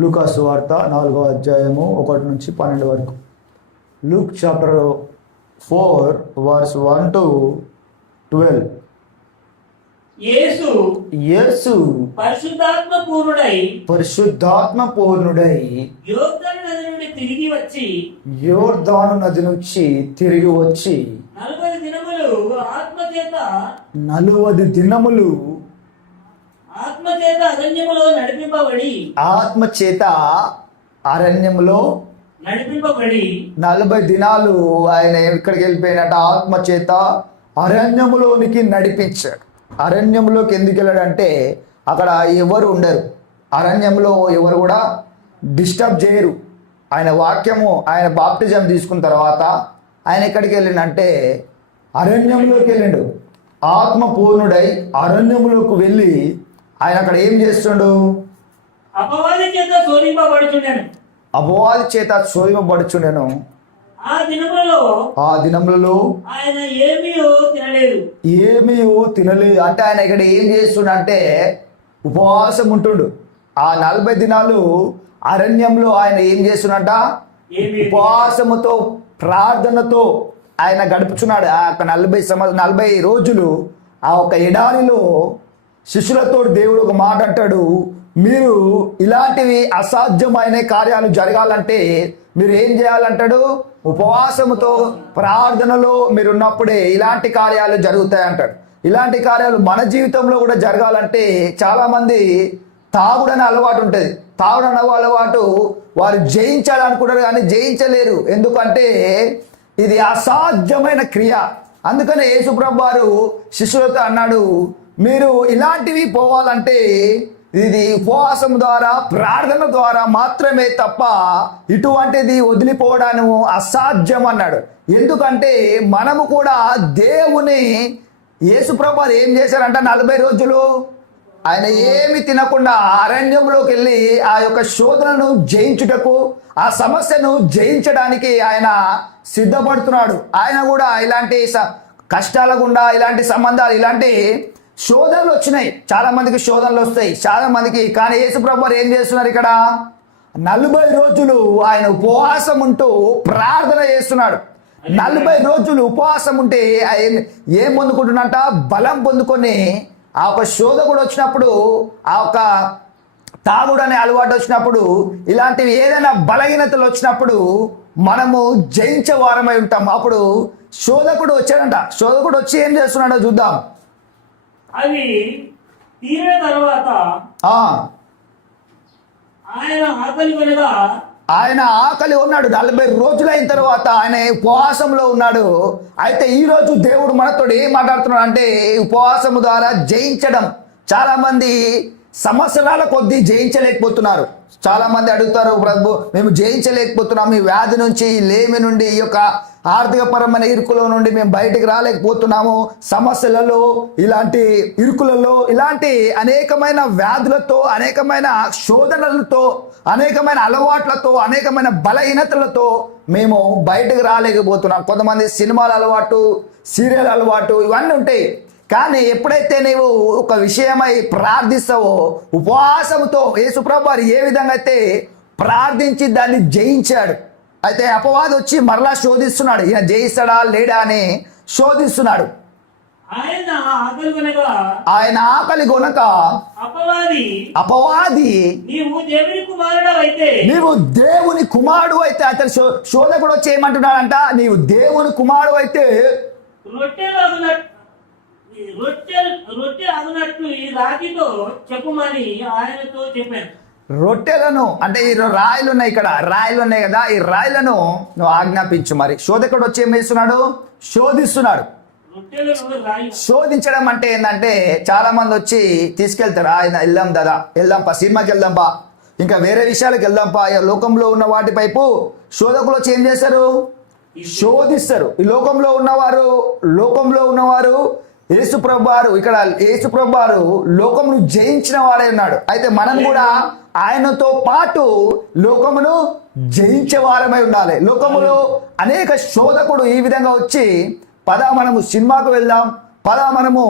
లూకా సువార్త 4వ అధ్యాయము 1 నుంచి 12 వరకు. Luke chapter 4 verse 1 to 12. Yesu పరిశుద్ధాత్మ పూర్ణుడై యోర్దాను నది నుంచి తిరిగి వచ్చి 40 దినములు ఆత్మచేత అరణ్యములో నడిపింపబడి 40 దినాలు ఆయన ఎక్కడికి వెళ్ళిపోయినట్ట? ఆత్మచేత అరణ్యములోనికి నడిపించాడు. అరణ్యంలోకి ఎందుకు వెళ్ళాడంటే అక్కడ ఎవరు ఉండరు, అరణ్యంలో ఎవరు కూడా డిస్టర్బ్ చేయరు. ఆయన వాక్యము, ఆయన బాప్టిజం తీసుకున్న తర్వాత ఆయన ఎక్కడికి వెళ్ళిండంటే అరణ్యంలోకి వెళ్ళిండు. ఆత్మ పూర్ణుడై అరణ్యములోకి వెళ్ళి ఆయన అక్కడ ఏం చేస్తుండు? అపవాది చేత శోధింపబడుచుండెను. ఆ దినములలో ఆయన ఏమీ తినలేదు. అంటే ఆయన ఇక్కడ ఏం చేస్తుండంటే ఉపవాసం ఉంటుండు. ఆ 40 దినాలు అరణ్యంలో ఆయన ఏం చేస్తున్నట? ఉపవాసముతో ప్రార్థనతో ఆయన గడుపుచున్నాడు. ఆ 40 రోజులు ఆ ఒక ఎడారిలో శిష్యులతో దేవుడు ఒక మాట అంటాడు, మీరు ఇలాంటివి అసాధ్యమైన కార్యాలు జరగాలంటే మీరు ఏం చేయాలంటాడు? ఉపవాసముతో ప్రార్థనలో మీరు ఉన్నప్పుడే ఇలాంటి కార్యాలు జరుగుతాయి అంటాడు. ఇలాంటి కార్యాలు మన జీవితంలో కూడా జరగాలంటే చాలా మంది తాగుడని అలవాటు ఉంటుంది. తాగుడని అలవాటు వారు జయించాలనుకుంటారు కానీ జయించలేరు. ఎందుకంటే ఇది అసాధ్యమైన క్రియ. అందుకనే యేసుప్రభు వారు శిష్యులతో అన్నాడు, మీరు ఇలాంటివి పోవాలంటే ఇది ఉపవాసం ద్వారా ప్రార్థన ద్వారా మాత్రమే తప్ప ఇటువంటిది వదిలిపోవడాను అసాధ్యం అన్నాడు. ఎందుకంటే మనము కూడా దేవుని యేసుప్రభు ఏం చేశారంట? 40 రోజులు ఆయన ఏమి తినకుండా అరణ్యంలోకి వెళ్ళి ఆ యొక్క శోధనను జయించుటకు, ఆ సమస్యను జయించడానికి ఆయన సిద్ధపడుతున్నాడు. ఆయన కూడా ఇలాంటి కష్టాల గుండా, ఇలాంటి సంబంధాలు, ఇలాంటి శోధనలు వచ్చినాయి. చాలా మందికి శోధనలు వస్తాయి, చాలా మందికి. కానీ యేసుప్రభు వారు ఏం చేస్తున్నారు? ఇక్కడ 40 రోజులు ఆయన ఉపవాసం ఉంటూ ప్రార్థన చేస్తున్నాడు. 40 రోజులు ఉపవాసం ఉంటే ఏం పొందుకుంటున్నట్ట? బలం పొందుకొని ఆ ఒక శోధకుడు వచ్చినప్పుడు, ఆ ఒక తాగుడు అనే అలవాటు వచ్చినప్పుడు, ఇలాంటివి ఏదైనా బలహీనతలు వచ్చినప్పుడు మనము జయించే వారమై ఉంటాం. అప్పుడు శోధకుడు వచ్చాడంట. శోధకుడు వచ్చి ఏం చేస్తున్నాడో చూద్దాం. అది తీరిన తర్వాత ఆయన ఆకలి ఉన్నాడు. 40 రోజులు అయిన తర్వాత ఆయన ఉపవాసంలో ఉన్నాడు. అయితే ఈ రోజు దేవుడు మనతో ఏం మాట్లాడుతున్నాడు అంటే ఉపవాసము ద్వారా జయించడం. చాలా మంది సంవత్సరాల కొద్దీ జయించలేకపోతున్నారు. చాలా మంది అడుగుతారు, ప్రభు మేము జయించలేకపోతున్నాం, ఈ వ్యాధి నుంచి, ఈ లేమి నుండి, ఈ యొక్క ఆర్థిక పరమైన ఇరుకుల నుండి మేము బయటికి రాలేకపోతున్నాము. సమస్యలలో, ఇలాంటి ఇరుకులలో, ఇలాంటి అనేకమైన వ్యాధులతో, అనేకమైన శోధనలతో, అనేకమైన అలవాట్లతో, అనేకమైన బలహీనతలతో మేము బయటకు రాలేకపోతున్నాం. కొంతమంది సినిమాల అలవాటు, సీరియల్ అలవాటు, ఇవన్నీ ఉంటాయి. కానీ ఎప్పుడైతే నీవు ఒక విషయమై ప్రార్థిస్తావో, ఉపవాసంతో యేసుప్రభు వారు ఏ విధంగా అయితే ప్రార్థించి దాన్ని జయించాడు. అయితే అపవాది వచ్చి మరలా శోధిస్తున్నాడు, ఈయన జయిస్తాడా లేడా అని శోధిస్తున్నాడు. ఆయన ఆకలి కొనక అపవాది నీవు దేవుని కుమారుడు అయితే, అతను శోధకుడు వచ్చి ఏమంటున్నాడంట? నీవు దేవుని కుమారుడు అయితే రొట్టె అగునట్లు ఈ రాతితో చెప్పుమని ఆయనతో చెప్పాను. రొట్టెలను అంటే ఈ రాయిలు ఉన్నాయి, ఇక్కడ రాయిలు ఉన్నాయి కదా, ఈ రాయిలను నువ్వు ఆజ్ఞాపించు. మరి శోధకుడు వచ్చి ఏం చేస్తున్నాడు? శోధిస్తున్నాడు. శోధించడం అంటే ఏంటంటే చాలా మంది వచ్చి తీసుకెళ్తారు, ఆయన వెళ్దాం దాదా, వెళ్దాంపా, సినిమాకి వెళ్దాంపా, ఇంకా వేరే విషయాలకు వెళ్దాంపా. లోకంలో ఉన్న వాటి వైపు శోధకులు వచ్చి ఏం చేస్తారు? శోధిస్తారు. ఈ లోకంలో ఉన్నవారు యేసుప్రభు వారు, ఇక్కడ యేసుప్రభు వారు లోకమును జయించిన వాడే ఉన్నాడు. అయితే మనం కూడా ఆయనతో పాటు లోకమును జయించే వారమై ఉండాలి. లోకములో అనేక శోధకుడు ఈ విధంగా వచ్చి, పద మనము సినిమాకు వెళ్దాం, పద మనము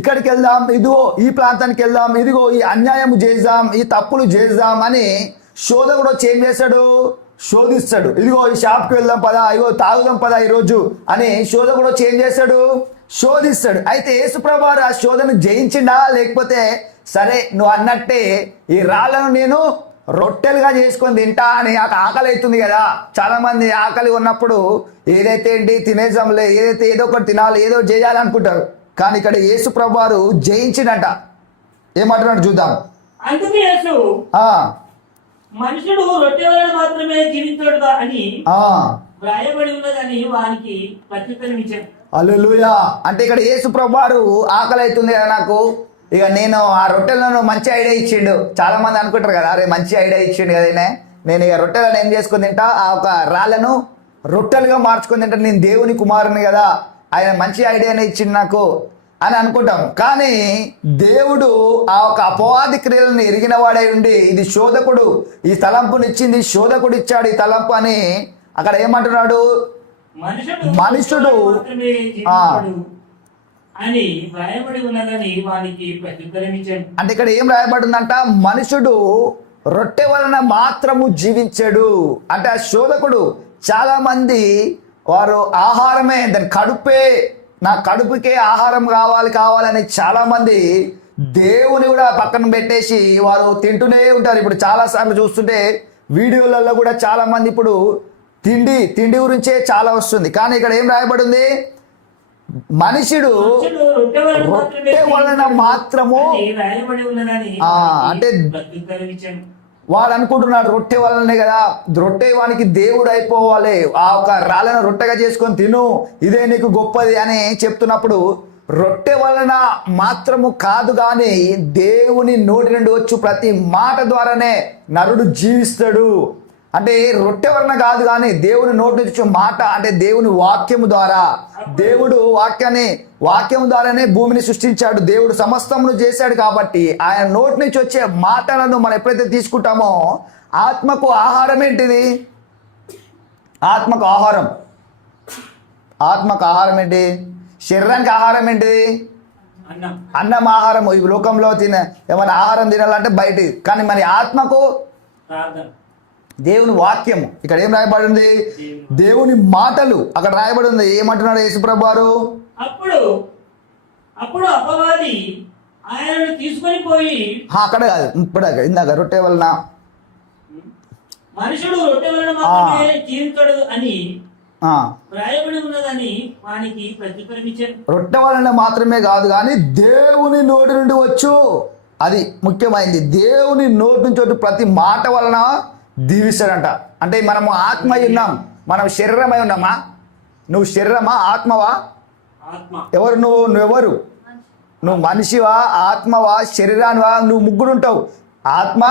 ఇక్కడికి వెళ్దాం, ఇదిగో ఈ ప్రాంతానికి వెళ్దాం, ఇదిగో ఈ అన్యాయం చేద్దాం, ఈ తప్పులు చేద్దాం అని శోధకుడు వచ్చి ఏం చేస్తాడు? శోధిస్తాడు. ఇదిగో ఈ షాప్కి వెళ్దాం పదా, ఇగో తాగుదాం పదా ఈరోజు అని శోధకుడు వచ్చి ఏం చేస్తాడు? శోధిస్తాడు. అయితే యేసుప్రభువు ఆ శోధన జయించిండా? లేకపోతే సరే నువ్వు అన్నట్టే ఈ రాళ్ళను నేను రొట్టెలుగా చేసుకొని తింటా అని ఆకలి అవుతుంది కదా, చాలా మంది ఆకలి ఉన్నప్పుడు ఏదైతే ఏంటి తినేజంలే, ఏదైతే ఏదో ఒకటి తినాలి, ఏదో చేయాలనుకుంటారు. కానీ ఇక్కడ యేసుప్రభువు వారు జయించిండట. ఏమంటున్నాడు చూద్దాం. అందుకు యేసు మనుషుడు రొట్టె వలన మాత్రమే జీవించడు అని వ్రాయబడి ఉన్నదని వానికి ప్రత్యుత్తరం ఇచ్చాడు. హల్లెలూయా. అంటే ఇక్కడ యేసుప్రభువు వారు ఆకలి అవుతుంది కదా నాకు, ఇక నేను ఆ రొట్టెలను మంచి ఐడియా ఇచ్చిండు. చాలా మంది అనుకుంటారు కదా, అరే మంచి ఐడియా ఇచ్చిండు కదా, నేను ఇక రొట్టెలను ఏం చేసుకుని తింటా, ఆ ఒక రాళ్ళను రొట్టెలుగా మార్చుకొని తింటా, నేను దేవుని కుమారుని కదా, ఆయన మంచి ఐడియానే ఇచ్చిండు నాకు అని అనుకుంటాం. కానీ దేవుడు ఆ ఒక అపవాది క్రియలను ఎరిగిన వాడై ఉండి, ఇది శోధకుడు ఈ తలంపుని ఇచ్చింది, శోధకుడు ఇచ్చాడు ఈ తలంపు అని అక్కడ ఏమంటున్నాడు? మనుషుడు అని వ్రాయబడి ఉన్నదని వానికి ప్రత్యుత్తరం ఇచ్చాడు. అంటే ఇక్కడ ఏం రాయబడిందంట? మనుషుడు రొట్టె వలన మాత్రము జీవించాడు. అంటే ఆ శోధకుడు చాలా మంది వారు ఆహారమే, దాని కడుపే, నా కడుపుకే ఆహారం కావాలని చాలా మంది దేవుని కూడా పక్కన పెట్టేసి వారు తింటూనే ఉంటారు. ఇప్పుడు చాలా సార్లు చూస్తుంటే వీడియోలలో కూడా చాలా మంది ఇప్పుడు తిండి గురించే చాలా వస్తుంది. కానీ ఇక్కడ ఏం రాయబడింది? మనుషుడు రొట్టె వలన మాత్రము, అంటే వాడు అనుకుంటున్నాడు రొట్టె వలనే కదా, రొట్టె వానికి దేవుడు అయిపోవాలి, ఆ ఒక రాళ్ళను రొట్టెగా చేసుకొని తిను, ఇదే నీకు గొప్పది అని చెప్తున్నప్పుడు రొట్టె వలన మాత్రము కాదు కానీ దేవుని నోటి నుండి వచ్చు ప్రతి మాట ద్వారానే నరుడు జీవిస్తాడు. అంటే రొట్టె వలన కాదు కానీ దేవుని నోటి నుంచి వచ్చే మాట, అంటే దేవుని వాక్యము ద్వారా, దేవుడు వాక్యము ద్వారానే భూమిని సృష్టించాడు, దేవుడు సమస్తమును చేశాడు. కాబట్టి ఆయన నోటి నుంచి వచ్చే మాటలను మనం ఎప్పుడైతే తీసుకుంటామో, ఆత్మకు ఆహారం ఏంటిది? ఆత్మకు ఆహారం ఏంటి? శరీరానికి ఆహారం ఏంటిది? అన్నం ఆహారం. ఈ లోకంలో ఏమైనా ఆహారం తినాలంటే బయట, కానీ మరి ఆత్మకు దేవుని వాక్యము. ఇక్కడ ఏం రాయబడి ఉంది? దేవుని మాటలు అక్కడ రాయబడి ఉంది. ఏమంటున్నాడు యేసుప్రభువు వారు? అప్పుడు అపవాది ఆయనను తీసుకొని పోయి, అక్కడ కాదు, ఇప్పుడు ఇందాక రొట్టె వలన మనుషుడు రొట్టె వలన మాత్రమే జీవించడు అని వ్రాయబడి ఉన్నదని వానికి ప్రత్యుత్తరం ఇచ్చాడు. రొట్టె వలన మాత్రమే కాదు కానీ దేవుని నోటి నుండి వచ్చు, అది ముఖ్యమైనది, దేవుని నోటి నుంచి వచ్చి ప్రతి మాట వలన దీవిస్తాడంట. అంటే మనము ఆత్మ ఉన్నాం, మనం శరీరమై ఉన్నామా? నువ్వు శరీరమా ఆత్మవా? ఎవరు నువ్వెవరు? నువ్వు మనిషివా, ఆత్మవా, శరీరానివా? నువ్వు ముగ్గురు ఉంటావు, ఆత్మ,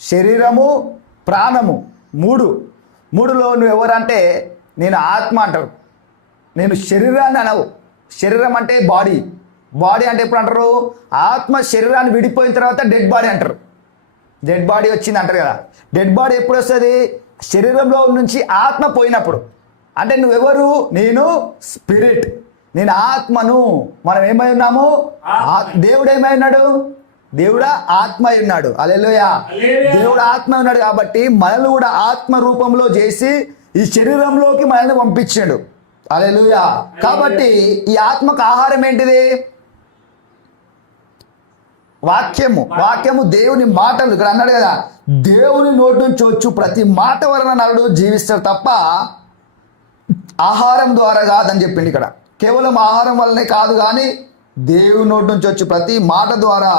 శరీరము, ప్రాణము, మూడులో నువ్వు ఎవరంటే నేను ఆత్మ అంటారు, నేను శరీరాన్ని అనవు. శరీరం అంటే బాడీ అంటే ఎప్పుడు అంటారు? ఆత్మ శరీరాన్ని విడిపోయిన తర్వాత డెడ్ బాడీ అంటారు. డెడ్ బాడీ వచ్చింది అంటారు కదా. డెడ్ బాడీ ఎప్పుడు వస్తుంది? శరీరంలో నుంచి ఆత్మ పోయినప్పుడు. అంటే నువ్వెవరు? నేను స్పిరిట్, నేను ఆత్మను. మనం ఏమై ఉన్నాము? దేవుడు ఏమై ఉన్నాడు? దేవుడా ఆత్మ ఉన్నాడు. హల్లెలూయా. దేవుడు ఆత్మ ఉన్నాడు కాబట్టి మనల్ని కూడా ఆత్మ రూపంలో చేసి ఈ శరీరంలోకి మనల్ని పంపించాడు. హల్లెలూయా. కాబట్టి ఈ ఆత్మకు ఆహారం ఏంటిది? వాక్యము దేవుని మాటలు. ఇక్కడ అన్నాడు కదా, దేవుని నోటి నుంచి వచ్చు ప్రతి మాట వలన నరుడు జీవిస్తాడు తప్ప ఆహారం ద్వారా కాదని చెప్పింది. ఇక్కడ కేవలం ఆహారం వల్లనే కాదు కానీ దేవుని నోటి నుంచి వచ్చి ప్రతి మాట ద్వారా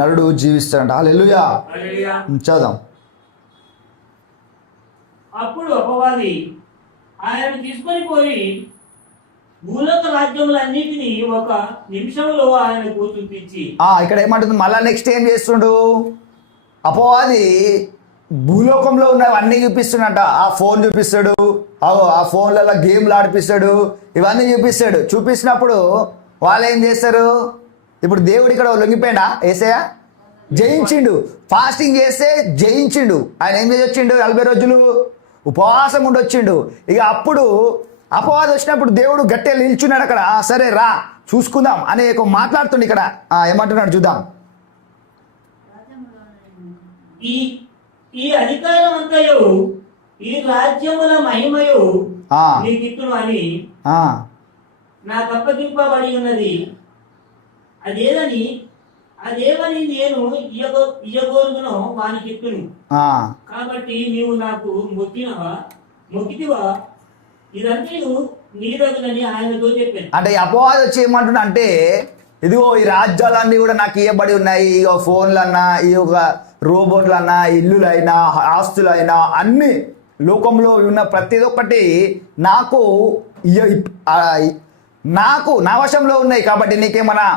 నరుడు జీవిస్తాడు. హల్లెలూయా. చదుదాం. అప్పుడు అపవాది ఆయన తీసుకొని పోయి భూలోక రాజ్యములన్నిటినీ ఒక నిమిషంలో ఆయనకు చూపించి, ఇక్కడ ఏమంటుంది? మళ్ళా నెక్స్ట్ ఏం చేస్తుండు? అపవాది భూలోకంలో ఉన్నవన్నీ చూపిస్తున్నట. ఆ ఫోన్ చూపిస్తాడు, ఆ ఫోన్లలో గేమ్లు ఆడిపిస్తాడు, ఇవన్నీ చూపిస్తున్నప్పుడు వాళ్ళు ఏం చేస్తారు? ఇప్పుడు దేవుడు ఇక్కడ లొంగిపోయినా ఏసయ్య జయించిండు, ఫాస్టింగ్ చేస్తే జయించిండు. ఆయన ఏం చేసి వచ్చిండు? 40 రోజులు ఉపవాసం ఉండొచ్చిండు. ఇక అప్పుడు అపవాదం వచ్చినప్పుడు దేవుడు గట్టిగా నిల్చున్నాడు అక్కడ. సరే రా చూసుకుందాం అనే మాట్లాడుతుండే. ఇక్కడ ఏమంటున్నాడు చూద్దాం. ఈ అధికారం అంతయు ఈ రాజ్యముల మహిమయు ఆ. నీకిత్తును అని ఆ, నాకు అప్పగింపబడి ఉన్నది. అదేమని నేను ఇయ్యగోరును వానికి ఇత్తును. ఆ. కాబట్టి నీవు నాకు మొక్కితివా ఇదంతా నీదగునని ఆయనతో చెప్పాను. అంటే ఈ అపవాదం వచ్చి ఏమంటున్నా అంటే, ఇదిగో ఈ రాజ్యాలన్నీ కూడా నాకు ఇవ్వబడి ఉన్నాయి. ఇగో ఫోన్లన్నా, ఈ యొక్క రోబోట్లన్నా, ఇల్లులైనా, ఆస్తులైనా అన్ని లోకంలో ఉన్న ప్రతి ఒక్కటి నాకు నా వశంలో ఉన్నాయి. కాబట్టి నీకేమన్నా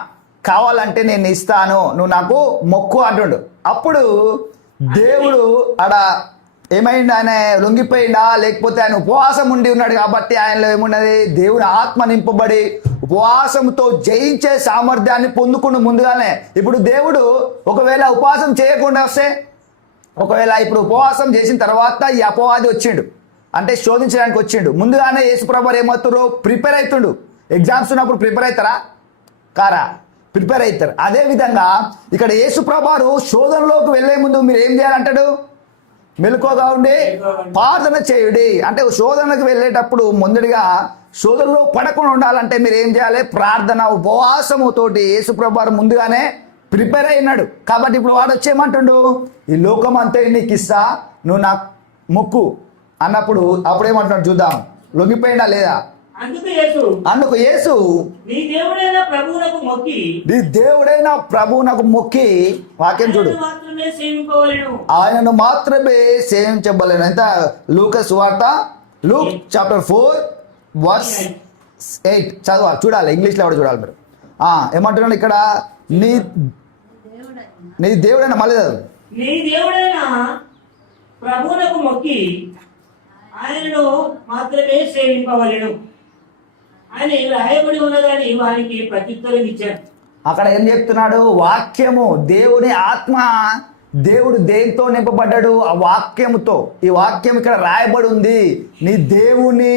కావాలంటే నేను ఇస్తాను, నువ్వు నాకు మొక్కు అంటుండు. అప్పుడు దేవుడు ఆడ ఏమైంది, ఆయన లొంగిపోయిందా లేకపోతే ఆయన ఉపవాసం ఉండి ఉన్నాడు కాబట్టి ఆయనలో ఏమున్నది, దేవుని ఆత్మ నింపబడి ఉపవాసంతో జయించే సామర్థ్యాన్ని పొందుకుండు ముందుగానే. ఇప్పుడు దేవుడు ఒకవేళ ఉపవాసం చేయకుండా వస్తే, ఒకవేళ ఇప్పుడు ఉపవాసం చేసిన తర్వాత ఈ అపవాది వచ్చిండు అంటే శోధించడానికి వచ్చిండు, ముందుగానే యేసుప్రభు ఏమవుతారు, ప్రిపేర్ అవుతుండు. ఎగ్జామ్స్ ఉన్నప్పుడు ప్రిపేర్ అవుతారా కారా? ప్రిపేర్ అవుతారు. అదేవిధంగా ఇక్కడ యేసుప్రభు శోధనలోకి వెళ్లే ముందు మీరు ఏం చేయాలంటాడు, మెలకువగా ఉండి ప్రార్థన చేయుడి. అంటే శోధనకు వెళ్ళేటప్పుడు ముందడిగా శోధనలో పడకుండా ఉండాలంటే మీరు ఏం చేయాలి, ప్రార్థన ఉపవాసముతోటి. యేసుప్రభు ముందుగానే ప్రిపేర్ అయినాడు కాబట్టి ఇప్పుడు వాడు వచ్చేయమంటుండు, ఈ లోకం అంతా నీకు ఇస్తా, నువ్వు నాకు మొక్కు అన్నప్పుడు అప్పుడేమంటున్నాడు చూద్దాం, లొంగిపోయినా లేదా? అందుకు యేసు నీ దేవుడైన ప్రభువునకు మొక్కి వాక్యం చూడు, ఆయనను మాత్రమే సేవించబలేను. ఎంత? లూకాసు వార్త, లూక్ చాప్టర్ 4:8 చదవాలి, చూడాలి, ఇంగ్లీష్లో కూడా చూడాలి మీరు. ఏమంటున్నాడు ఇక్కడ, నీ దేవుడైన మళ్ళీ నీ దేవుడైన ప్రభువునకు మొక్కి ఆయనను మాత్రమే సేవింపవలెను అని రాయబడి ఉన్నదని వారికి ప్రత్యుత్తరం ఇచ్చారు. అక్కడ ఏం చెప్తున్నాడు, వాక్యము, దేవుని ఆత్మ, దేవుడు దేంతో నింపబడ్డాడు, ఆ వాక్యముతో. ఈ వాక్యం ఇక్కడ రాయబడి ఉంది, నీ దేవుని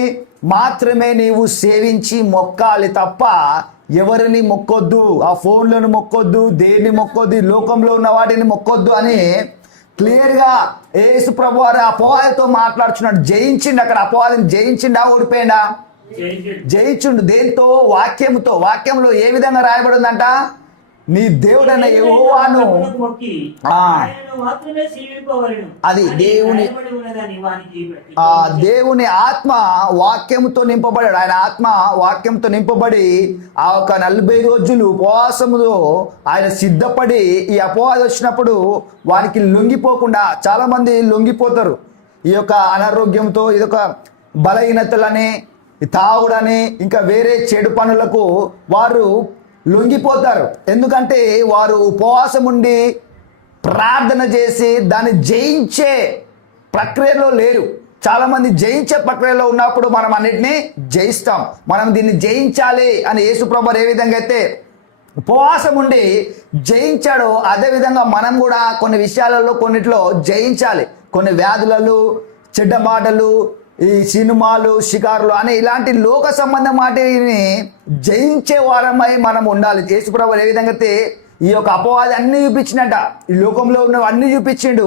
మాత్రమే నీవు సేవించి మొక్కాలి తప్ప ఎవరిని మొక్కొద్దు, ఆ ఫోన్లను మొక్కొద్దు, దేన్ని మొక్కొద్దు, లోకంలో ఉన్న వాటిని మొక్కొద్దు అని క్లియర్గా యేసు ప్రభు వారు అపవాదితో మాట్లాడుచున్నాడు. జయించిండు అక్కడ, అపవాదిని జయించిండా ఓడిపోయిందా? జయించుండు. దేంతో? వాక్యముతో. వాక్యంలో ఏ విధంగా రాయబడి ఉందంట, నీ దేవుడన్న యెహోవాను, అది దేవుని ఆత్మ వాక్యముతో నింపబడాడు. ఆయన ఆత్మ వాక్యంతో నింపబడి ఆ ఒక 40 రోజులు ఉపవాసముతో ఆయన సిద్ధపడి ఈ అపవాదం వచ్చినప్పుడు వారికి లొంగిపోకుండా, చాలా మంది లొంగిపోతారు ఈ యొక్క అనారోగ్యంతో, ఇదొక బలహీనతలని, తాగుడని, ఇంకా వేరే చెడు పనులకు వారు లొంగిపోతారు. ఎందుకంటే వారు ఉపవాసం ఉండి ప్రార్థన చేసి దాన్ని జయించే ప్రక్రియలో లేరు. చాలామంది జయించే ప్రక్రియలో ఉన్నప్పుడు మనం అన్నిటినీ జయిస్తాం. మనం దీన్ని జయించాలి అని యేసుప్రభు ఏ విధంగా అయితే ఉపవాసం ఉండి జయించాడో అదేవిధంగా మనం కూడా కొన్ని విషయాలలో కొన్నిట్లో జయించాలి. కొన్ని వ్యాధులలో, చెడ్డ మాటలు, ఈ సినిమాలు, షికారులు అనే ఇలాంటి లోక సంబంధం వాటిని జయించే వారమై మనం ఉండాలి. యేసుప్రభు ఏ విధంగా అయితే ఈ యొక్క అపవాది అన్ని చూపించినట్ట, ఈ లోకంలో ఉన్నవి అన్ని చూపించిండు,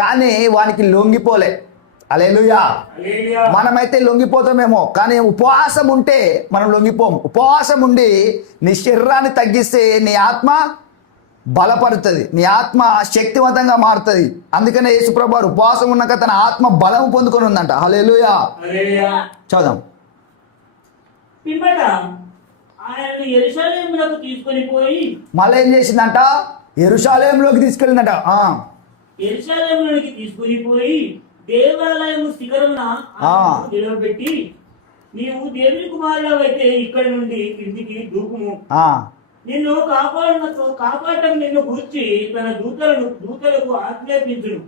కానీ వానికి లొంగిపోలే. హల్లెలూయా. మనమైతే లొంగిపోతామేమో, కానీ ఉపవాసం ఉంటే మనం లొంగిపోం. ఉపవాసం ఉండి నీ శరీరాన్ని తగ్గిస్తే నీ ఆత్మ బలపడుతుంది, నీ ఆత్మ శక్తివంతంగా మారుతుంది. అందుకనే యేసుప్రభు ఉపవాసం ఉన్నాక తన ఆత్మ బలం పొందుకొని ఉందంట. హల్లెలూయా. చదుదాం. మళ్ళీ ఏం చేసిందంట, యెరూషలేములోకి తీసుకెళ్ళిందట. యెరూషలేములోకి తీసుకొని పోయి దేవాలయము శిఖరమున నిలబెట్టి, నీవు దేవుని కుమారుడవైతే ఇక్కడి నుండి కిందికి దూకుము, నిన్ను కాపాడటం నిన్ను గురించి తన దూతలకు ఆజ్ఞాపించును,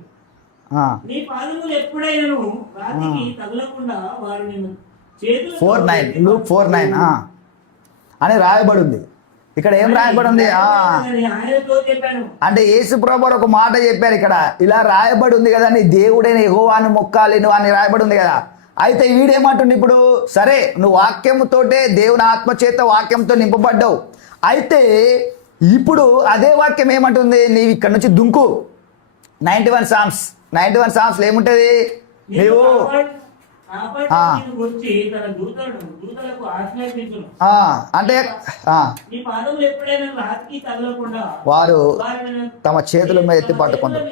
నీ పాదములు ఎప్పుడైనా రాతికి తగలకుండా వారు నిన్ను చేతులు 4:9 లూక్ 4:9 అని రాయబడి ఉంది. ఇక్కడ ఏం రాయబడి ఉంది అంటే యేసుప్రభు ఒక మాట చెప్పారు ఇక్కడ, ఇలా రాయబడి ఉంది కదా, నీ దేవుడైన యెహోవాను మొక్కాలి నువ్వు అని రాయబడి ఉంది కదా. అయితే వీడేమంటుండే, ఇప్పుడు సరే నువ్వు వాక్యముతోటే, దేవుని ఆత్మచేత వాక్యంతో నింపబడ్డావు, అయితే ఇప్పుడు అదే వాక్యం ఏమంటుంది, నీవు ఇక్కడ నుంచి దుంకు. 91 సామ్స్ 91 సాంగ్స్లో ఏముంటది? నీవు గురించి తన దూతలకు ఆజ్ఞాపించును. అంటే నీ పాదములు ఎప్పుడైనా రాతికి తగలకుండా వారు వారిని తమ చేతుల మీద ఎత్తి పట్టుకుంటారు.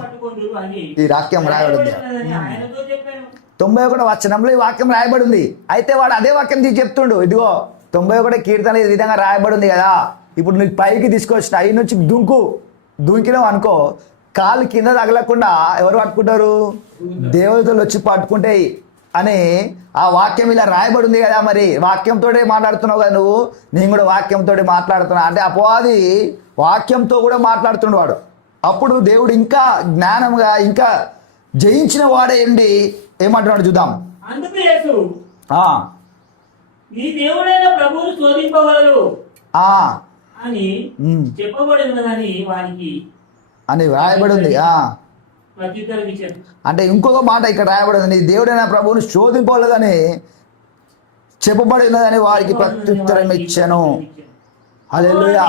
పట్టుకొందురు అని ఈ వాక్యం రాయబడింది. ఆయనతో చెప్పాను. 91 వచనంలో ఈ వాక్యం రాయబడి ఉంది. అయితే వాడు అదే వాక్యం తీసి చెప్తుండు, ఇదిగో 91 కీర్తన ఈ విధంగా రాయబడి ఉంది కదా, ఇప్పుడు నీకు పైకి తీసుకొచ్చిన అయి నుంచి దుంకినావు అనుకో, కాలు కింద తగలకుండా ఎవరు పట్టుకుంటారు? దేవతలు వచ్చి పట్టుకుంటాయి అని ఆ వాక్యం ఇలా రాయబడి ఉంది కదా. మరి వాక్యంతో మాట్లాడుతున్నావు కదా నువ్వు, నేను కూడా వాక్యంతో మాట్లాడుతున్నా అంటే అపవాది వాక్యంతో కూడా మాట్లాడుతున్నాడు వాడు. అప్పుడు దేవుడు ఇంకా జ్ఞానంగా ఇంకా జయించిన వాడే ఏంటి ఏమంటున్నాడు చూద్దాం. అందుకు యేసు నీ దేవుడైన ప్రభువును శోధింపవలెను అని చెప్పబడి ఉన్నదని వానికి అని రాయబడి ఉంది. ప్రత్యుత్తరం ఇచ్చాడు. అంటే ఇంకొక మాట ఇక్కడ రాయబడి ఉంది, నీ దేవుడైన ప్రభువును శోధింపలేదని చెప్పబడి ఉన్నదని వారికి ప్రత్యుత్తరం ఇచ్చాను. హల్లెలూయా.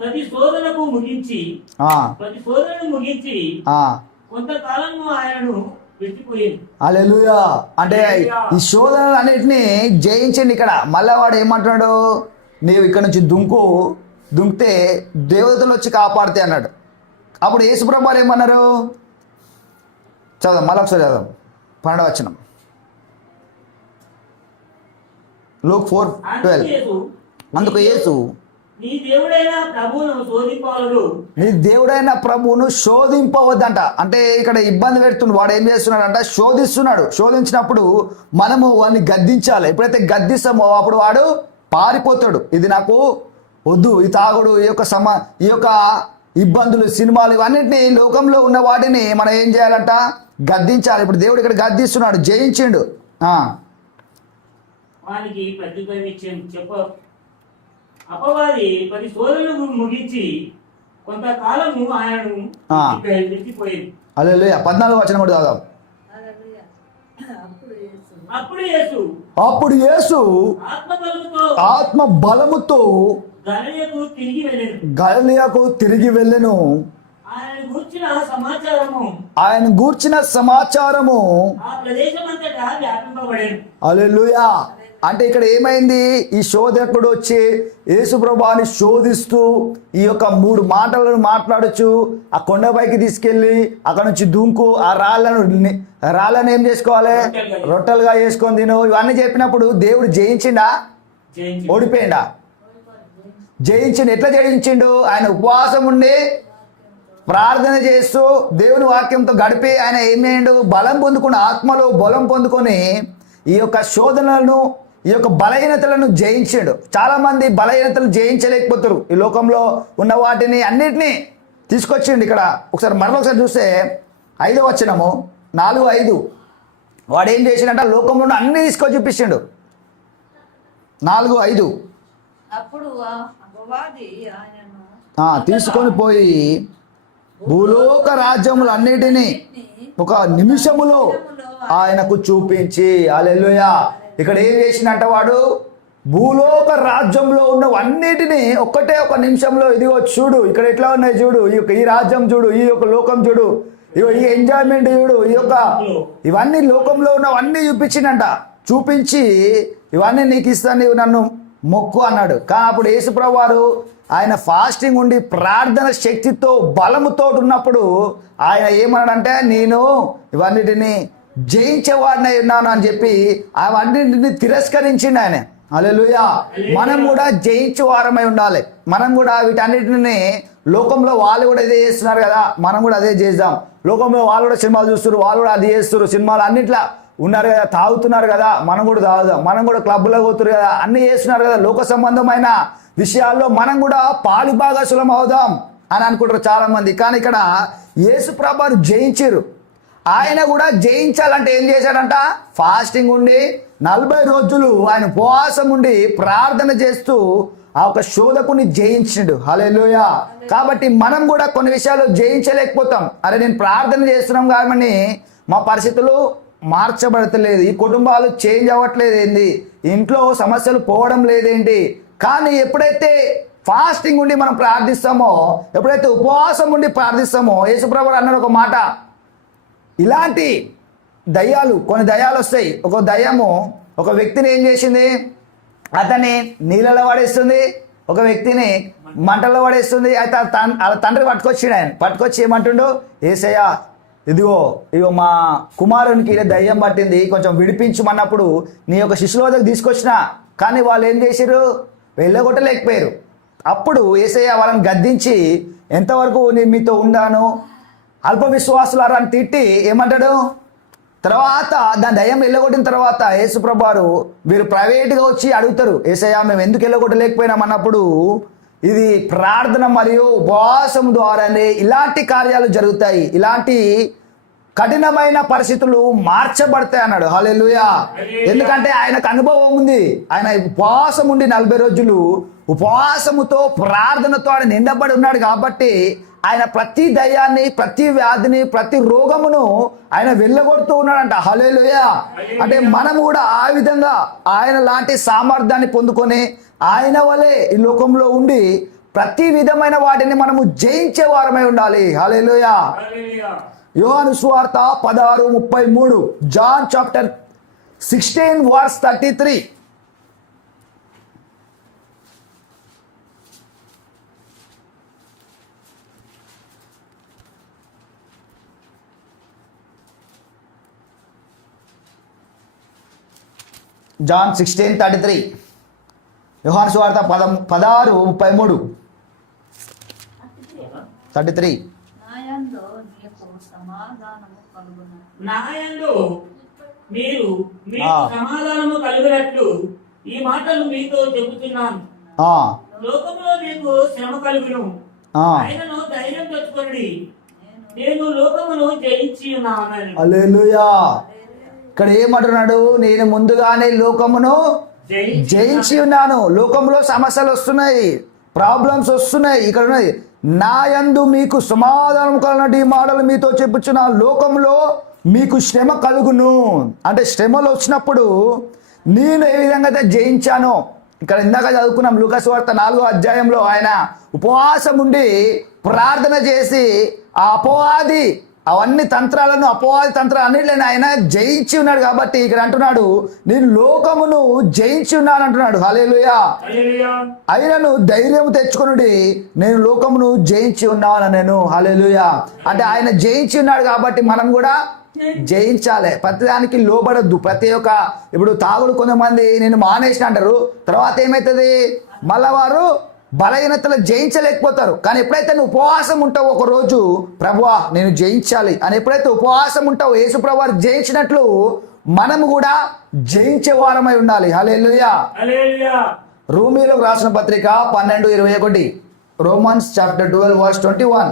ప్రతి శోధనను ముగించి కొంతకాలము ఆయనను వెతికిపోయింది. హల్లెలూయా. అంటే ఈ శోధనలు అన్నిటినీ జయించండి. ఇక్కడ మళ్ళా వాడు ఏమంటున్నాడు, నీవు ఇక్కడ నుంచి దుంకితే దేవతలు వచ్చి కాపాడితే అన్నాడు. అప్పుడు యేసుప్రభు వారు ఏమన్నారు? చదువు, మళ్ళీ ఒకసారి చదువు 12వ వచనం, Luke 4:12. అందుకు యేసు నీ దేవుడైన ప్రభువును శోధింపవద్దంట. అంటే ఇక్కడ ఇబ్బంది పెడుతున్నాడు వాడు. ఏం చేస్తున్నాడంట? శోధిస్తున్నాడు. శోధించినప్పుడు మనము వాడిని గద్దించాలి. ఎప్పుడైతే గద్దిస్తామో అప్పుడు వాడు పారిపోతాడు. ఇది నాకు వద్దు, ఈ తాగుడు, ఈ యొక్క ఇబ్బందులు, సినిమాలు, ఇవన్నింటినీ లోకంలో ఉన్న వాటిని మనం ఏం చేయాలంట? గద్దించాలి. ఇప్పుడు దేవుడు ఇక్కడ గద్దిస్తున్నాడు, జయించిండు. వానికి ప్రత్యుత్తరం ఇచ్చాను. అపవాది 10 శోధనలు ముగించి కొంతకాలము ఆయనను వెతికిపోయింది. హల్లెలూయా. 14వ వచనం కూడా చదువు. అప్పుడు యేసు ఆత్మ బలముతో గలిలయకు తిరిగి వెళ్ళెను. ఆయన గూర్చిన సమాచారము హల్లెలూయా. అంటే ఇక్కడ ఏమైంది? ఈ శోధకుడు వచ్చి యేసుప్రభుని శోధిస్తూ ఈ యొక్క 3 మాటలను మాట్లాడచ్చు. ఆ కొండపైకి తీసుకెళ్ళి అక్కడ నుంచి దుంకు, ఆ రాళ్ళను ఏం చేసుకోవాలి? రొట్టెలుగా చేసుకొని తిను, ఇవన్నీ చెప్పినప్పుడు దేవుడు జయించిండా? ఓడిపోయిండా? జయించిండు. ఎట్లా జయించిండు? ఆయన ఉపవాసం ఉండి ప్రార్థన చేస్తూ దేవుని వాక్యంతో గడిపి ఆయన ఏం చేయండు? బలం పొందుకుని, ఆత్మలో బలం పొందుకొని ఈ యొక్క శోధనలను, ఈ యొక్క బలహీనతలను జయించాడు. చాలామంది బలహీనతలు జయించలేకపోతారు. ఈ లోకంలో ఉన్న వాటిని అన్నిటినీ తీసుకొచ్చిండు. ఇక్కడ మరొకసారి చూస్తే 5వ వచనము 4:5 వాడు ఏం చేసిండంట? లోకంలో ఉన్న అన్ని తీసుకొచ్చి చూపించిండు. 4:5 తీసుకొని పోయి భూలోక రాజ్యములన్నిటినీ ఒక నిమిషములో ఆయనకు చూపించి, హల్లెలూయా. ఇక్కడ ఏం చేసిందంట వాడు? భూలోక రాజ్యంలో ఉన్నవన్నిటినీ ఒక్కటే ఒక నిమిషంలో, ఇదిగో చూడు ఇక్కడ ఎట్లా ఉన్నాయి చూడు, ఈ రాజ్యం చూడు, ఈ యొక్క లోకం చూడు, ఈ ఎంజాయ్మెంట్ చూడు, ఇవన్నీ లోకంలో ఉన్నవన్నీ చూపించిందంట. చూపించి ఇవన్నీ నీకు ఇస్తాను, నీవు నన్ను మొక్కు అన్నాడు. కానీ అప్పుడు యేసుప్రభువు వారు ఆయన ఫాస్టింగ్ ఉండి ప్రార్థన శక్తితో బలముతో ఉన్నప్పుడు ఆయన ఏమన్నాడంటే, నేను ఇవన్నిటిని జయించేవాడినై ఉన్నాను అని చెప్పి అవన్నింటిని తిరస్కరించిండు ఆయన. హల్లెలూయా. మనం కూడా జయించే వారమై ఉండాలి. మనం కూడా వీటన్నిటిని, లోకంలో వాళ్ళు కూడా ఇదే చేస్తున్నారు కదా, మనం కూడా అదే చేద్దాం. లోకంలో వాళ్ళు కూడా సినిమాలు చూస్తున్నారు, వాళ్ళు కూడా అది చేస్తున్నారు, సినిమాలు అన్నిట్లా ఉన్నారు కదా, తాగుతున్నారు కదా, మనం కూడా తాగుదాం. మనం కూడా క్లబ్లో పోతున్నారు కదా, అన్నీ చేస్తున్నారు కదా, లోక సంబంధమైన విషయాల్లో మనం కూడా పాలిభాగస్సులం అవుదాం అని అనుకుంటారు చాలామంది. కానీ ఇక్కడ యేసుప్రభువు జయించారు. ఆయన కూడా జయించాలంటే ఏం చేశాడంట? ఫాస్టింగ్ ఉండి 40 రోజులు ఆయన ఉపవాసం ఉండి ప్రార్థన చేస్తూ ఆ ఒక శోధకుని జయించిండు. హల్లెలూయా. కాబట్టి మనం కూడా కొన్ని విషయాలు జయించలేకపోతాం. అరే నేను ప్రార్థన చేస్తున్నాం కాబట్టి మా పరిస్థితులు మార్చబడతలేదు, ఈ కుటుంబాలు చేంజ్ అవ్వట్లేదు ఏంది, ఇంట్లో సమస్యలు పోవడం లేదేంటి. కానీ ఎప్పుడైతే ఫాస్టింగ్ ఉండి మనం ప్రార్థిస్తామో, ఎప్పుడైతే ఉపవాసం ఉండి ప్రార్థిస్తామో, యేసుప్రభువు అన్నాడు ఒక మాట, ఇలాంటి దయ్యాలు, కొన్ని దయ్యాలు వస్తాయి. ఒక దయ్యము ఒక వ్యక్తిని ఏం చేసింది, అతన్ని నీళ్ళలో పడేస్తుంది, ఒక వ్యక్తిని మంటల్లో పడేస్తుంది. అయితే వాళ్ళ తండ్రి పట్టుకొచ్చిండు. ఆయన పట్టుకొచ్చి ఏమంటుండు, ఏసయ్యా ఇదిగో మా కుమారునికి ఇలా దయ్యం పట్టింది, కొంచెం విడిపించమన్నప్పుడు నీ యొక్క శిష్యుల వద్దకు తీసుకొచ్చిన, కానీ వాళ్ళు ఏం చేశారు, వెళ్ళగొట్టలేకపోయారు. అప్పుడు ఏసయ్య వాళ్ళని గద్దించి, ఎంతవరకు నేను మీతో ఉండాను అల్ప విశ్వాసులారా అని తిట్టి ఏమంటాడు, తర్వాత దాని దయ్యం వెళ్ళగొట్టిన తర్వాత యేసుప్రభు వారు వీరు ప్రైవేట్గా వచ్చి అడుగుతారు, ఏసయ్య మేము ఎందుకు వెళ్ళగొట్టలేకపోయినాం అన్నప్పుడు, ఇది ప్రార్థన మరియు ఉపవాసం ద్వారానే ఇలాంటి కార్యాలు జరుగుతాయి, ఇలాంటి కఠినమైన పరిస్థితులు మార్చబడతాయి అన్నాడు. హల్లెలూయా. ఎందుకంటే ఆయనకు అనుభవం ఉంది. ఆయన ఉపవాసం ఉండి 40 రోజులు ఉపవాసముతో ప్రార్థనతో ఆయన నిండబడి ఉన్నాడు కాబట్టి ఆయన ప్రతి దయ్యాన్ని, ప్రతి వ్యాధిని, ప్రతి రోగమును ఆయన వెళ్ళగొడుతూ ఉన్నాడంట. హల్లెలూయా. అంటే మనం కూడా ఆ విధంగా ఆయన లాంటి సామర్థ్యాన్ని పొందుకొని ఆయన వలె ఈ లోకంలో ఉండి ప్రతి విధమైన వాటిని మనము జయించే వారమై ఉండాలి. హల్లెలూయా. యోహాను సువార్త 16:33, జాన్ చాప్టర్ 16 వర్స్ 33. జాన్ 16:33, యోహాను సువార్త 16:33, 33. నాయందు మీరు మీకు సమాధానము కలుగునట్లు ఈ మాటలు మీతో చెబుతున్నాను. లోకంలో మీకు శ్రమ కలుగును, ఆయనను ధైర్యం తెచ్చుకోండి, నేను లోకమును జయించి ఉన్నాను. హల్లెలూయా. ఇక్కడ ఏమంటున్నాడు, నేను ముందుగానే లోకమును జయించి ఉన్నాను. లోకంలో సమస్యలు వస్తున్నాయి, ప్రాబ్లమ్స్ వస్తున్నాయి. ఇక్కడ ఉన్నది, నా యందు మీకు సమాధానం కలనటి ఈ మాటలు మీతో చెప్పుచున్న, లోకంలో మీకు శ్రమ కలుగును. అంటే శ్రమలు వచ్చినప్పుడు నేను ఏ విధంగా అయితే జయించానో, ఇక్కడ ఇందాక చదువుకున్నాం లూకాసు వార్త 4వ అధ్యాయంలో ఆయన ఉపవాసం ఉండి ప్రార్థన చేసి ఆ అపవాది అవన్నీ తంత్రాలను, అపవాది తంత్రాలు అన్నిటిని ఆయన జయించి ఉన్నాడు. కాబట్టి ఇక్కడ అంటున్నాడు, నేను లోకమును జయించి ఉన్నాను అంటున్నాడు. హల్లెలూయా. ఆయనను ధైర్యం తెచ్చుకునుడి, నేను లోకమును జయించి ఉన్నాను నేను. హల్లెలూయా. అంటే ఆయన జయించి ఉన్నాడు కాబట్టి మనం కూడా జయించాలి. ప్రతిదానికి లోబడద్దు. ప్రతి ఒక్క ఇప్పుడు తాగుడు కొంతమంది నేను మానేసిన అంటారు, తర్వాత ఏమవుతుంది, మళ్ళా వారు బలహీనతలు జయించలేకపోతారు. కానీ ఎప్పుడైతే నువ్వు ఉపవాసం ఉంటావు, ఒక రోజు ప్రభువా నేను జయించాలి అని ఎప్పుడైతే ఉపవాసం ఉంటావు, యేసు ప్రభువారు జయించినట్లు మనము కూడా జయించే వారమై ఉండాలి. హల్లెలూయా. రోమీయులకు రాసిన పత్రిక 12:21, రోమన్స్ చాప్టర్ 12 వర్స్ 21.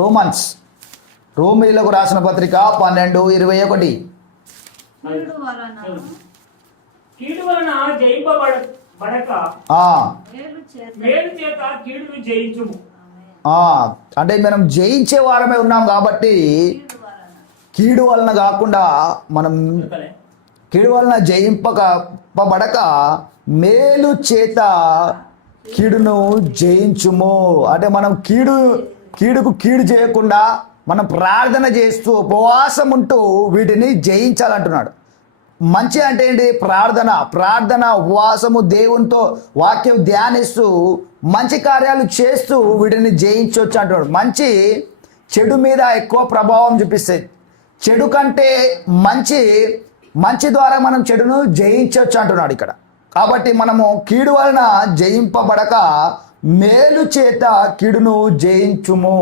రోమన్స్, రోమీయులకు రాసిన పత్రిక 12:21. కీడు వలన జయింపబడక మేలు చేత కీడును జయించుము. అంటే మనం జయించే వారమే ఉన్నాం కాబట్టి కీడు వలన కాకుండా, మనం కీడు వలన జయింపబడక మేలు చేత కీడును జయించుము. అంటే మనం కీడుకు కీడు చేయకుండా మనం ప్రార్థన చేస్తూ ఉపవాసం ఉంటూ వీటిని జయించాలంటున్నాడు. మంచి అంటే ఏంటి, ప్రార్థన ఉపవాసము, దేవునితో వాక్యం ధ్యానిస్తూ మంచి కార్యాలు చేస్తూ వీటిని జయించవచ్చు అంటున్నాడు. మంచి చెడు మీద ఎక్కువ ప్రభావం చూపిస్తాయి. చెడు కంటే మంచి ద్వారా మనం చెడును జయించవచ్చు అంటున్నాడు ఇక్కడ. కాబట్టి మనము కీడు వలన జయింపబడక మేలు చేత కీడును జయించుము.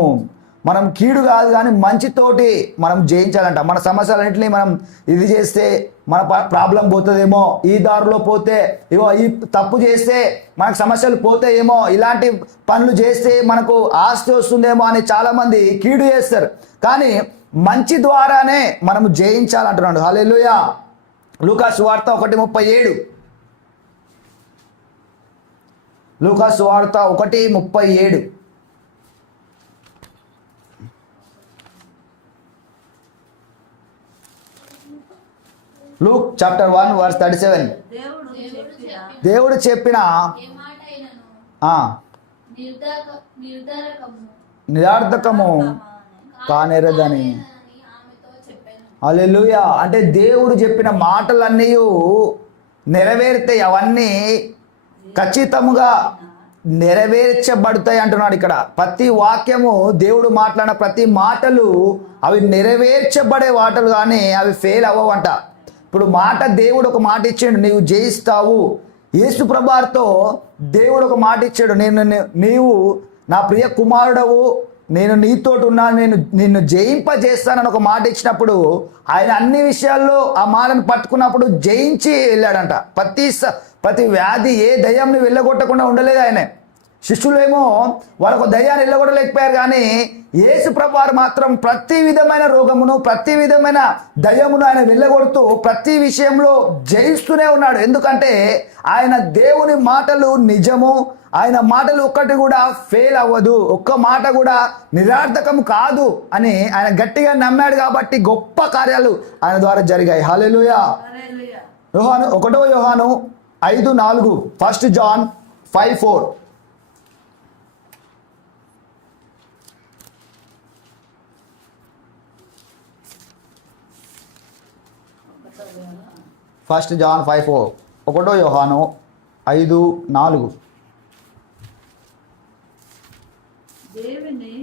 మనం కీడు కాదు కానీ మంచితోటి మనం జయించాలంట. మన సమస్యలన్నింటినీ మనం ఇది చేస్తే మన ప్రాబ్లం పోతుందేమో, ఈ దారిలో పోతే ఇవో ఈ తప్పు చేస్తే మనకు సమస్యలు పోతాయేమో, ఇలాంటి పనులు చేస్తే మనకు ఆస్తి వస్తుందేమో అని చాలామంది కీడు చేస్తారు. కానీ మంచి ద్వారానే మనము జయించాలంటున్నాడు. హల్లెలూయా. లూకాసు వార్త 1:37, లూకాసు వార్త 1:37. Luke chapter 1 verse 37. దేవుడు చెప్పిన నిరర్థకము కానేరదని. హల్లెలూయా. అంటే దేవుడు చెప్పిన మాటలన్నీ నెరవేరుతాయి, అవన్నీ ఖచ్చితంగా నెరవేర్చబడతాయి అంటున్నాడు ఇక్కడ. ప్రతి వాక్యము, దేవుడు మాట్లాడిన ప్రతి మాటలు అవి నెరవేర్చబడే మాటలు, కానీ అవి ఫెయిల్ అవ్వవంట. ఇప్పుడు మాట, దేవుడు ఒక మాట ఇచ్చాడు, నీవు జయిస్తావు. యేసు ప్రభువారితో దేవుడు ఒక మాట ఇచ్చాడు, నీవు నా ప్రియ కుమారుడవు, నేను నీతోటి ఉన్నాను, నిన్ను జయింపజేస్తానని ఒక మాట ఇచ్చినప్పుడు ఆయన అన్ని విషయాల్లో ఆ మాటను పట్టుకున్నప్పుడు జయించి వెళ్ళాడంట. ప్రతి వ్యాధి, ఏ దయ్యంని వెళ్ళగొట్టకుండా ఉండలేదు ఆయన. శిష్యులేమో వాళ్ళకు దయ్యాన్ని వెళ్ళగొట్టలేకపోయారు, కానీ యేసు ప్రభువారు మాత్రం ప్రతి విధమైన రోగమును, ప్రతి విధమైన దయ్యమును ఆయన వెళ్ళగొడుతూ ప్రతి విషయంలో జయిస్తూనే ఉన్నాడు. ఎందుకంటే ఆయన దేవుని మాటలు నిజము, ఆయన మాటలు ఒక్కటి కూడా ఫెయిల్ అవ్వదు, ఒక్క మాట కూడా నిరర్థకం కాదు అని ఆయన గట్టిగా నమ్మాడు. కాబట్టి గొప్ప కార్యాలు ఆయన ద్వారా జరిగాయి. హల్లెలూయా. యోహాను 1 యోహాను 5:4, 1 John 5:4. First John 5:4. 1 యోహాను 5:4. దేవుని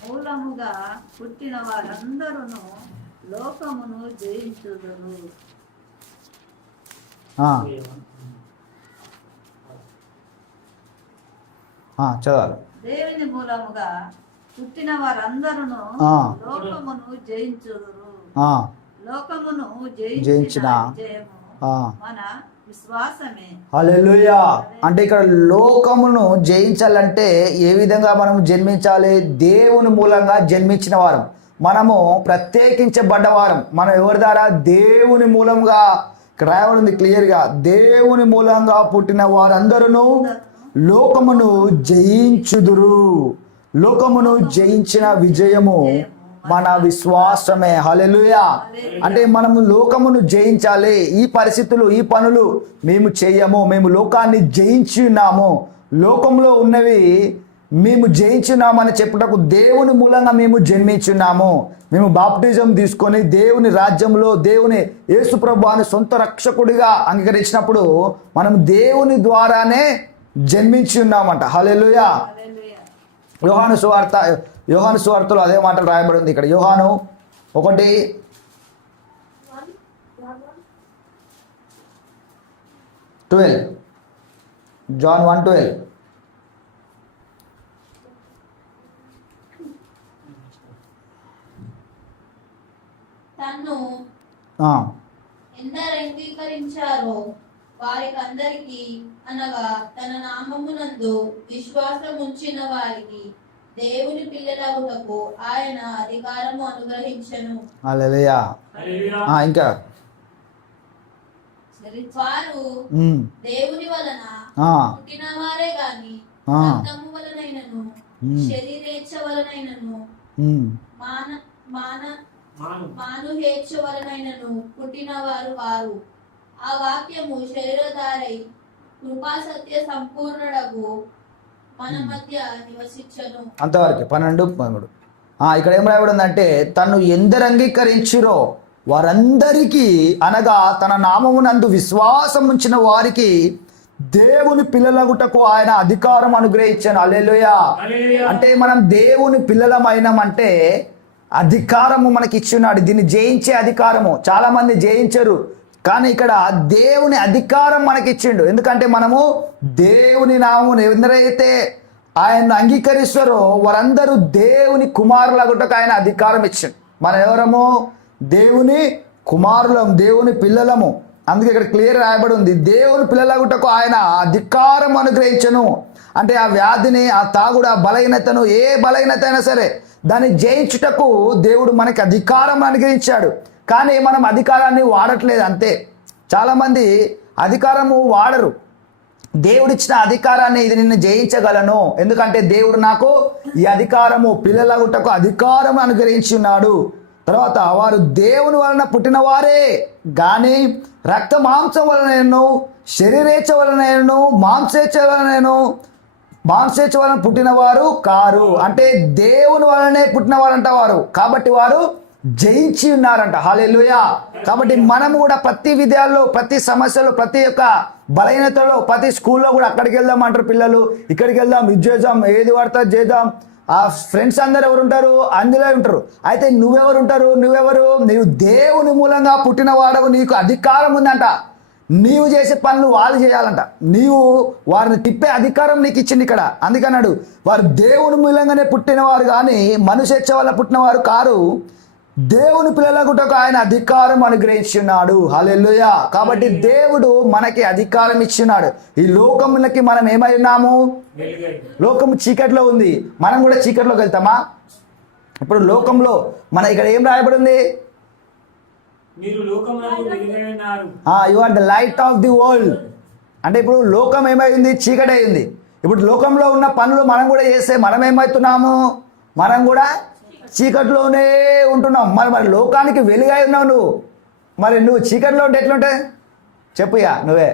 మూలముగా పుట్టిన వారందరూ లోకమును జయించుదురు. చదవాలి. దేవుని మూలముగా పుట్టిన వారందరూ లోకమును జయించుదురు. లోకమును జయించిన మన విశ్వాసమే. హల్లెలూయా. అంటే ఇక్కడ లోకమును జయించాలంటే ఏ విధంగా మనం జన్మించాలి? దేవుని మూలంగా జన్మించిన వారం, మనము ప్రత్యేకించబడ్డవారం. మనం ఎవరి ద్వారా? దేవుని మూలంగా. ఇక్కడ రాయబడింది క్లియర్గా, దేవుని మూలంగా పుట్టిన వారందరూ లోకమును జయించుదురు. లోకమును జయించిన విజయము మన విశ్వాసమే. హల్లెలూయా. అంటే మనము లోకమును జయించాలి. ఈ పరిస్థితులు, ఈ పనులు మేము చేయము, మేము లోకాన్ని జయించి ఉన్నాము, లోకంలో ఉన్నవి మేము జయించున్నామని చెప్పుటకు దేవుని మూలంగా మేము జన్మించున్నాము. మేము బాప్టిజం తీసుకొని దేవుని రాజ్యంలో దేవుని యేసు ప్రభువుని సొంత రక్షకుడిగా అంగీకరించినప్పుడు మనం దేవుని ద్వారానే జన్మించి ఉన్నామంట. హల్లెలూయా. యోహాను సువార్తలో అదే మాటలు రాయబడి ఉంది ఇక్కడ. యోహాను 1:12. John 1:12. తన్ను ఎందరు అంగీకరించారో వారికందరికీ, అనగా తన నామమునందు విశ్వాసం ఉంచిన వారికి దేవుని పిల్లలగుటకు ఆయన అధికారము అనుగ్రహించెను. హల్లెలూయా. ఇంకా వారు దేవుని వలన పుట్టిన వారే గాని రక్తము వలనైనను శరీరేచ్ఛ వలనైనను మానుహేచ్ఛ వలనైనను పుట్టిన వారు వారు. ఆ వాక్యము శరీరధారై కృపా సత్య సంపూర్ణుడగు మన మధ్య నివసించను. అంతవరకు 12:13. ఇక్కడ ఏం రాయబడిందంటే, తను ఎందరు అంగీకరించిరో వారందరికీ, అనగా తన నామమునందు విశ్వాసం ఉంచిన వారికి దేవుని పిల్లలగుటకు ఆయన అధికారం అనుగ్రహించాను. హల్లెలూయా. అంటే మనం దేవుని పిల్లలమైనామంటే అధికారము మనకి ఇచ్చున్నాడు. దీన్ని జయించే అధికారము. చాలా మంది జయించరు, కానీ ఇక్కడ దేవుని అధికారం మనకి ఇచ్చిండు. ఎందుకంటే మనము దేవుని నామమును ఎవరైతే ఆయన అంగీకరిస్తారో వారందరూ దేవుని కుమారులగుటకు ఆయన అధికారం ఇచ్చిండు. మనం ఎవరము? దేవుని కుమారులం, దేవుని పిల్లలము. అందుకే ఇక్కడ క్లియర్ రాయబడి ఉంది, దేవుని పిల్లలగుటకు ఆయన అధికారం అనుగ్రహించను. అంటే ఆ వ్యాధిని, ఆ తాగుడు, ఆ బలహీనతను, ఏ బలహీనత అయినా సరే దాన్ని జయించుటకు దేవుడు మనకి అధికారం అనుగ్రహించాడు. కానీ మనం అధికారాన్ని వాడట్లేదు అంతే. చాలామంది అధికారము వాడరు. దేవుడిచ్చిన అధికారాన్ని, ఇది నిన్ను జయించగలను, ఎందుకంటే దేవుడు నాకు ఈ అధికారము, పిల్లలగుటకు అధికారం అనుగ్రహించి ఉన్నాడు. తర్వాత వారు దేవుని వలన పుట్టిన వారే కానీ రక్త మాంసం వలనను శరీరేచ్ఛ వలనను మాంసేచ్ఛ వలనను మాంసేచ్ఛ వలన పుట్టిన వారు కారు, అంటే దేవుని వలనే పుట్టిన వారంట వారు, కాబట్టి వారు జయించి ఉన్నారంట. హల్లెలూయా. కాబట్టి మనం కూడా ప్రతి విద్యాల్లో, ప్రతి సమస్యలో, ప్రతి ఒక్క బలహీనతలో, ప్రతి స్కూల్లో కూడా అక్కడికి వెళ్దాం అంటారు పిల్లలు, ఇక్కడికి వెళ్దాం, ఇది చేద్దాం, ఏది పడతా చేద్దాం. ఆ ఫ్రెండ్స్ అందరు ఎవరు ఉంటారు? అందులో ఉంటారు. అయితే నువ్వెవరు ఉంటారు? నీవు దేవుని మూలంగా పుట్టిన వాడవు, నీకు అధికారం ఉందంట. నీవు చేసే పనులు వాళ్ళు చేయాలంట. నీవు వారిని తిప్పే అధికారం నీకు ఇచ్చింది ఇక్కడ. అందుకన్నాడు వారు దేవుని మూలంగానే పుట్టినవారు కానీ మనుషేచ్ఛ వల్ల పుట్టినవారు కారు, దేవుని పిల్లలకు ఆయన అధికారం అనుగ్రహించున్నాడు. హల్లెలూయా. కాబట్టి దేవుడు మనకి అధికారం ఇచ్చినాడు. ఈ లోకములకి మనం ఏమై ఉన్నాము? లోకము చీకట్లో ఉంది, మనం కూడా చీకట్లోకి వెళ్తామా? ఇప్పుడు లోకంలో మన ఇక్కడ ఏం రాయబడి ఉంది? You are the light of the world. అంటే ఇప్పుడు లోకం ఏమైంది? చీకటి అయింది. ఇప్పుడు లోకంలో ఉన్న పనులు మనం కూడా చేస్తే మనం ఏమవుతున్నాము? మనం కూడా చీకట్లోనే ఉంటున్నాం. మరి లోకానికి వెలుగై ఉన్నావు నువ్వు. మరి నువ్వు చీకట్లో ఉంటే ఎట్లుంటాయి చెప్పుయా నువ్వే.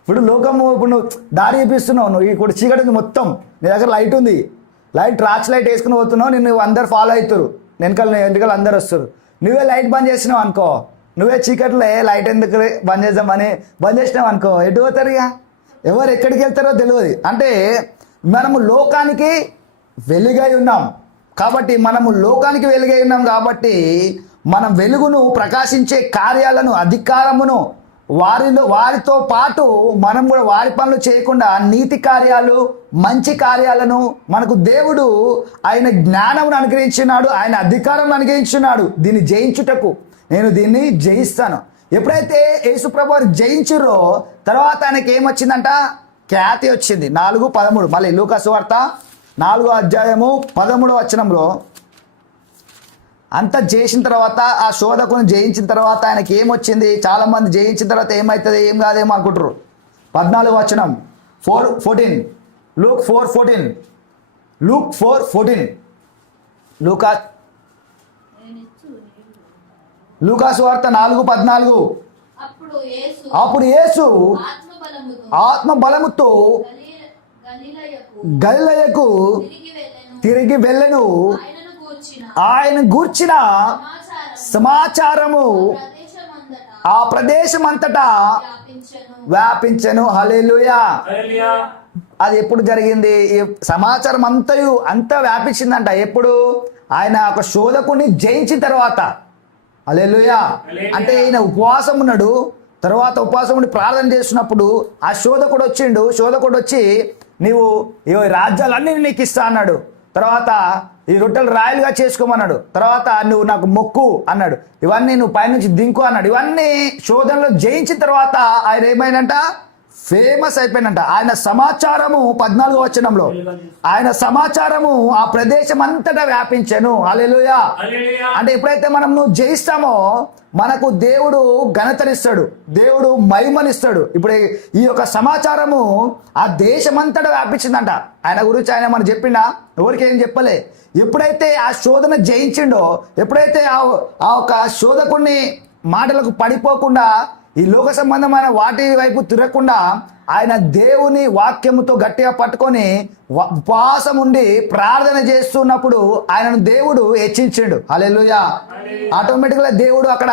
ఇప్పుడు లోకము, ఇప్పుడు నువ్వు దారి చూపిస్తున్నావు, నువ్వు ఇప్పుడు చీకటి ఉంది మొత్తం, నీ దగ్గర లైట్ ఉంది, టార్చ్ లైట్ వేసుకుని పోతున్నావు, నిన్ను అందరు ఫాలో అవుతారు, వెనకాల అందరు వస్తారు. నువ్వే లైట్ బంద్ చేసినావు అనుకో, నువ్వే చీకట్లో లైట్ ఎందుకు బంద్ చేసినావు అనుకో, ఎటు పోతారు? ఇక ఎవరు ఎక్కడికి వెళ్తారో తెలియదు. అంటే మనము లోకానికి వెలుగై ఉన్నాం కాబట్టి, మనం వెలుగును, ప్రకాశించే కార్యాలను, అధికారమును, వారితో పాటు మనం కూడా వారి పనులు చేయకుండా నీతి కార్యాలు, మంచి కార్యాలను మనకు దేవుడు ఆయన జ్ఞానమును అనుగ్రహించున్నాడు, ఆయన అధికారం అనుగ్రహించున్నాడు. దీన్ని జయించుటకు నేను దీన్ని జయిస్తాను. ఎప్పుడైతే యేసుప్రభు వారు జయించురో తర్వాత ఆయనకి ఏమొచ్చిందంట? ఖ్యాతి వచ్చింది. 4:13 మళ్ళీ లూకా సువార్త 4:13 అంతా చేసిన తర్వాత, ఆ శోధకుని జయించిన తర్వాత ఆయనకి ఏమొచ్చింది? చాలా మంది జయించిన తర్వాత ఏమవుతుంది, ఏం కాదేమో అనుకుంటారు. 14 4:14 లూక్ 4:14 లూకా సువార్త 4:14 అప్పుడు యేసు ఆత్మ బలముతో గలిలయకు తిరిగి వెళ్ళెను. ఆయన గూర్చిన సమాచారము ఆ ప్రదేశం అంతటా వ్యాపించెను. హల్లెలూయా. అది ఎప్పుడు జరిగింది? ఈ సమాచారం అంతా వ్యాపించిందంట. ఎప్పుడు? ఆయన ఒక శోధకుని జయించిన తర్వాత. హల్లెలూయా. అంటే ఈయన ఉపవాసం ఉన్నాడు, తర్వాత ఉపవాసం ఉండి ప్రార్థన చేస్తున్నప్పుడు ఆ శోధకుడు వచ్చిండు. శోధకుడు వచ్చి నీవు ఈ రాజ్యాలన్నీ నీకు ఇస్తా అన్నాడు. తర్వాత ఈ రొట్టెలు రాయలుగా చేసుకోమన్నాడు. తర్వాత నువ్వు నాకు మొక్కు అన్నాడు. ఇవన్నీ నువ్వు పైనుంచి దింకు అన్నాడు. ఇవన్నీ శోధనలో జయించిన తర్వాత ఆయన ఏమైందంట? ఫేమస్ అయిపోయినంట. ఆయన సమాచారము 14 ఆయన సమాచారము ఆ ప్రదేశం అంతటా వ్యాపించెను. హల్లెలూయా. అంటే ఎప్పుడైతే మనం జయిస్తామో మనకు దేవుడు ఘనతనిస్తాడు, దేవుడు మహిమనిస్తాడు. ఇప్పుడు ఈ యొక్క సమాచారము ఆ దేశమంతటా వ్యాపించిందంట. ఆయన గురించి ఆయన మనం చెప్పిండా? ఎవరికి ఏం చెప్పలే. ఎప్పుడైతే ఆ శోధన జయించిండో, ఎప్పుడైతే ఆ ఒక శోధకుడిని మాటలకు పడిపోకుండా, ఈ లోక సంబంధమైన వాటి వైపు తిరగకుండా ఆయన దేవుని వాక్యముతో గట్టిగా పట్టుకొని ఉపవాసం ఉండి ప్రార్థన చేస్తున్నప్పుడు ఆయనను దేవుడు హెచ్చించిండు. హల్లెలూయా. ఆటోమేటిక్గా దేవుడు అక్కడ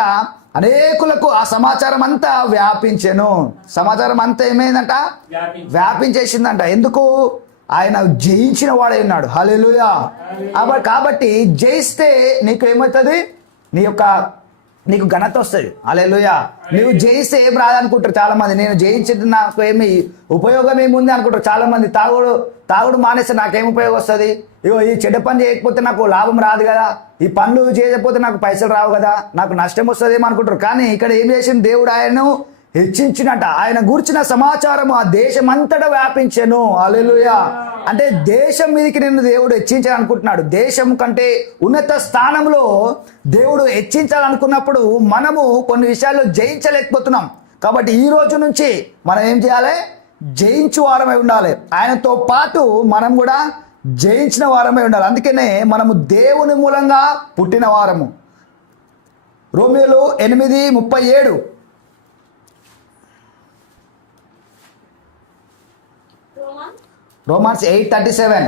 అనేకులకు ఆ సమాచారం అంతా వ్యాపించెను. సమాచారం అంతా ఏమైందంట? వ్యాపించేసిందంట. ఎందుకు? ఆయన జయించిన వాడై ఉన్నాడు. హల్లెలూయా. కాబట్టి జయిస్తే నీకు ఏమవుతుంది? నీకు ఘనత వస్తుంది. హల్లెలూయా. నువ్వు జయిస్తే ఏం రాదనుకుంటారు చాలా మంది. నేను జయించేది నాకు ఏమి ఉపయోగం ఏముంది అనుకుంటారు చాలా మంది. తాగుడు మానేస్తే నాకేం ఉపయోగం వస్తుంది? ఇగో ఈ చెడ్డ పని చేయకపోతే నాకు లాభం రాదు కదా, ఈ పనులు చేయకపోతే నాకు పైసలు రావు కదా, నాకు నష్టం వస్తుంది ఏమనుకుంటారు. కానీ ఇక్కడ ఏం చేసింది? దేవుడు ఆయనను హెచ్చించినట్ట. ఆయన గూర్చిన సమాచారం ఆ దేశం అంతటా వ్యాపించెను. హల్లెలూయా. అంటే దేశం మీదకి నిన్ను దేవుడు హెచ్చించాలనుకుంటున్నాడు. దేశం కంటే ఉన్నత స్థానంలో దేవుడు హెచ్చించాలనుకున్నప్పుడు మనము కొన్ని విషయాల్లో జయించలేకపోతున్నాం. కాబట్టి ఈ రోజు నుంచి మనం ఏం చేయాలి? జయించు వారమై ఉండాలి. ఆయనతో పాటు మనం కూడా జయించిన వారమై ఉండాలి. అందుకనే మనము దేవుని మూలంగా పుట్టిన వారము. రోమీయులు 8:37 రోమా రోమన్స్ 8:37.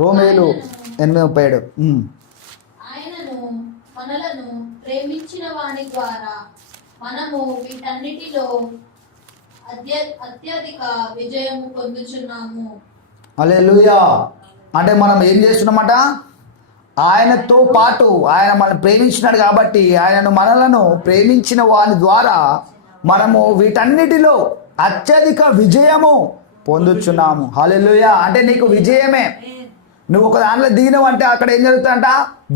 రోమేలు 8:37. ఆయనను మనలను ప్రేమించిన వాని ద్వారా మనము వీటన్నిటిలో అత్యధిక విజయము పొందుచున్నాము. హల్లెలూయా. అంటే మనం ఏం చేస్తున్నామట, ఆయనతో పాటు ఆయన మనం ప్రేమించినాడు కాబట్టి ఆయనను మనలను ప్రేమించిన వాని ద్వారా మనము వీటన్నిటిలో అత్యధిక విజయము పొందుచున్నాము. హల్లెలూయా. అంటే నీకు విజయమే. నువ్వు ఒక దాంట్లో దిగినవు అంటే అక్కడ ఏం జరుగుతుందంట,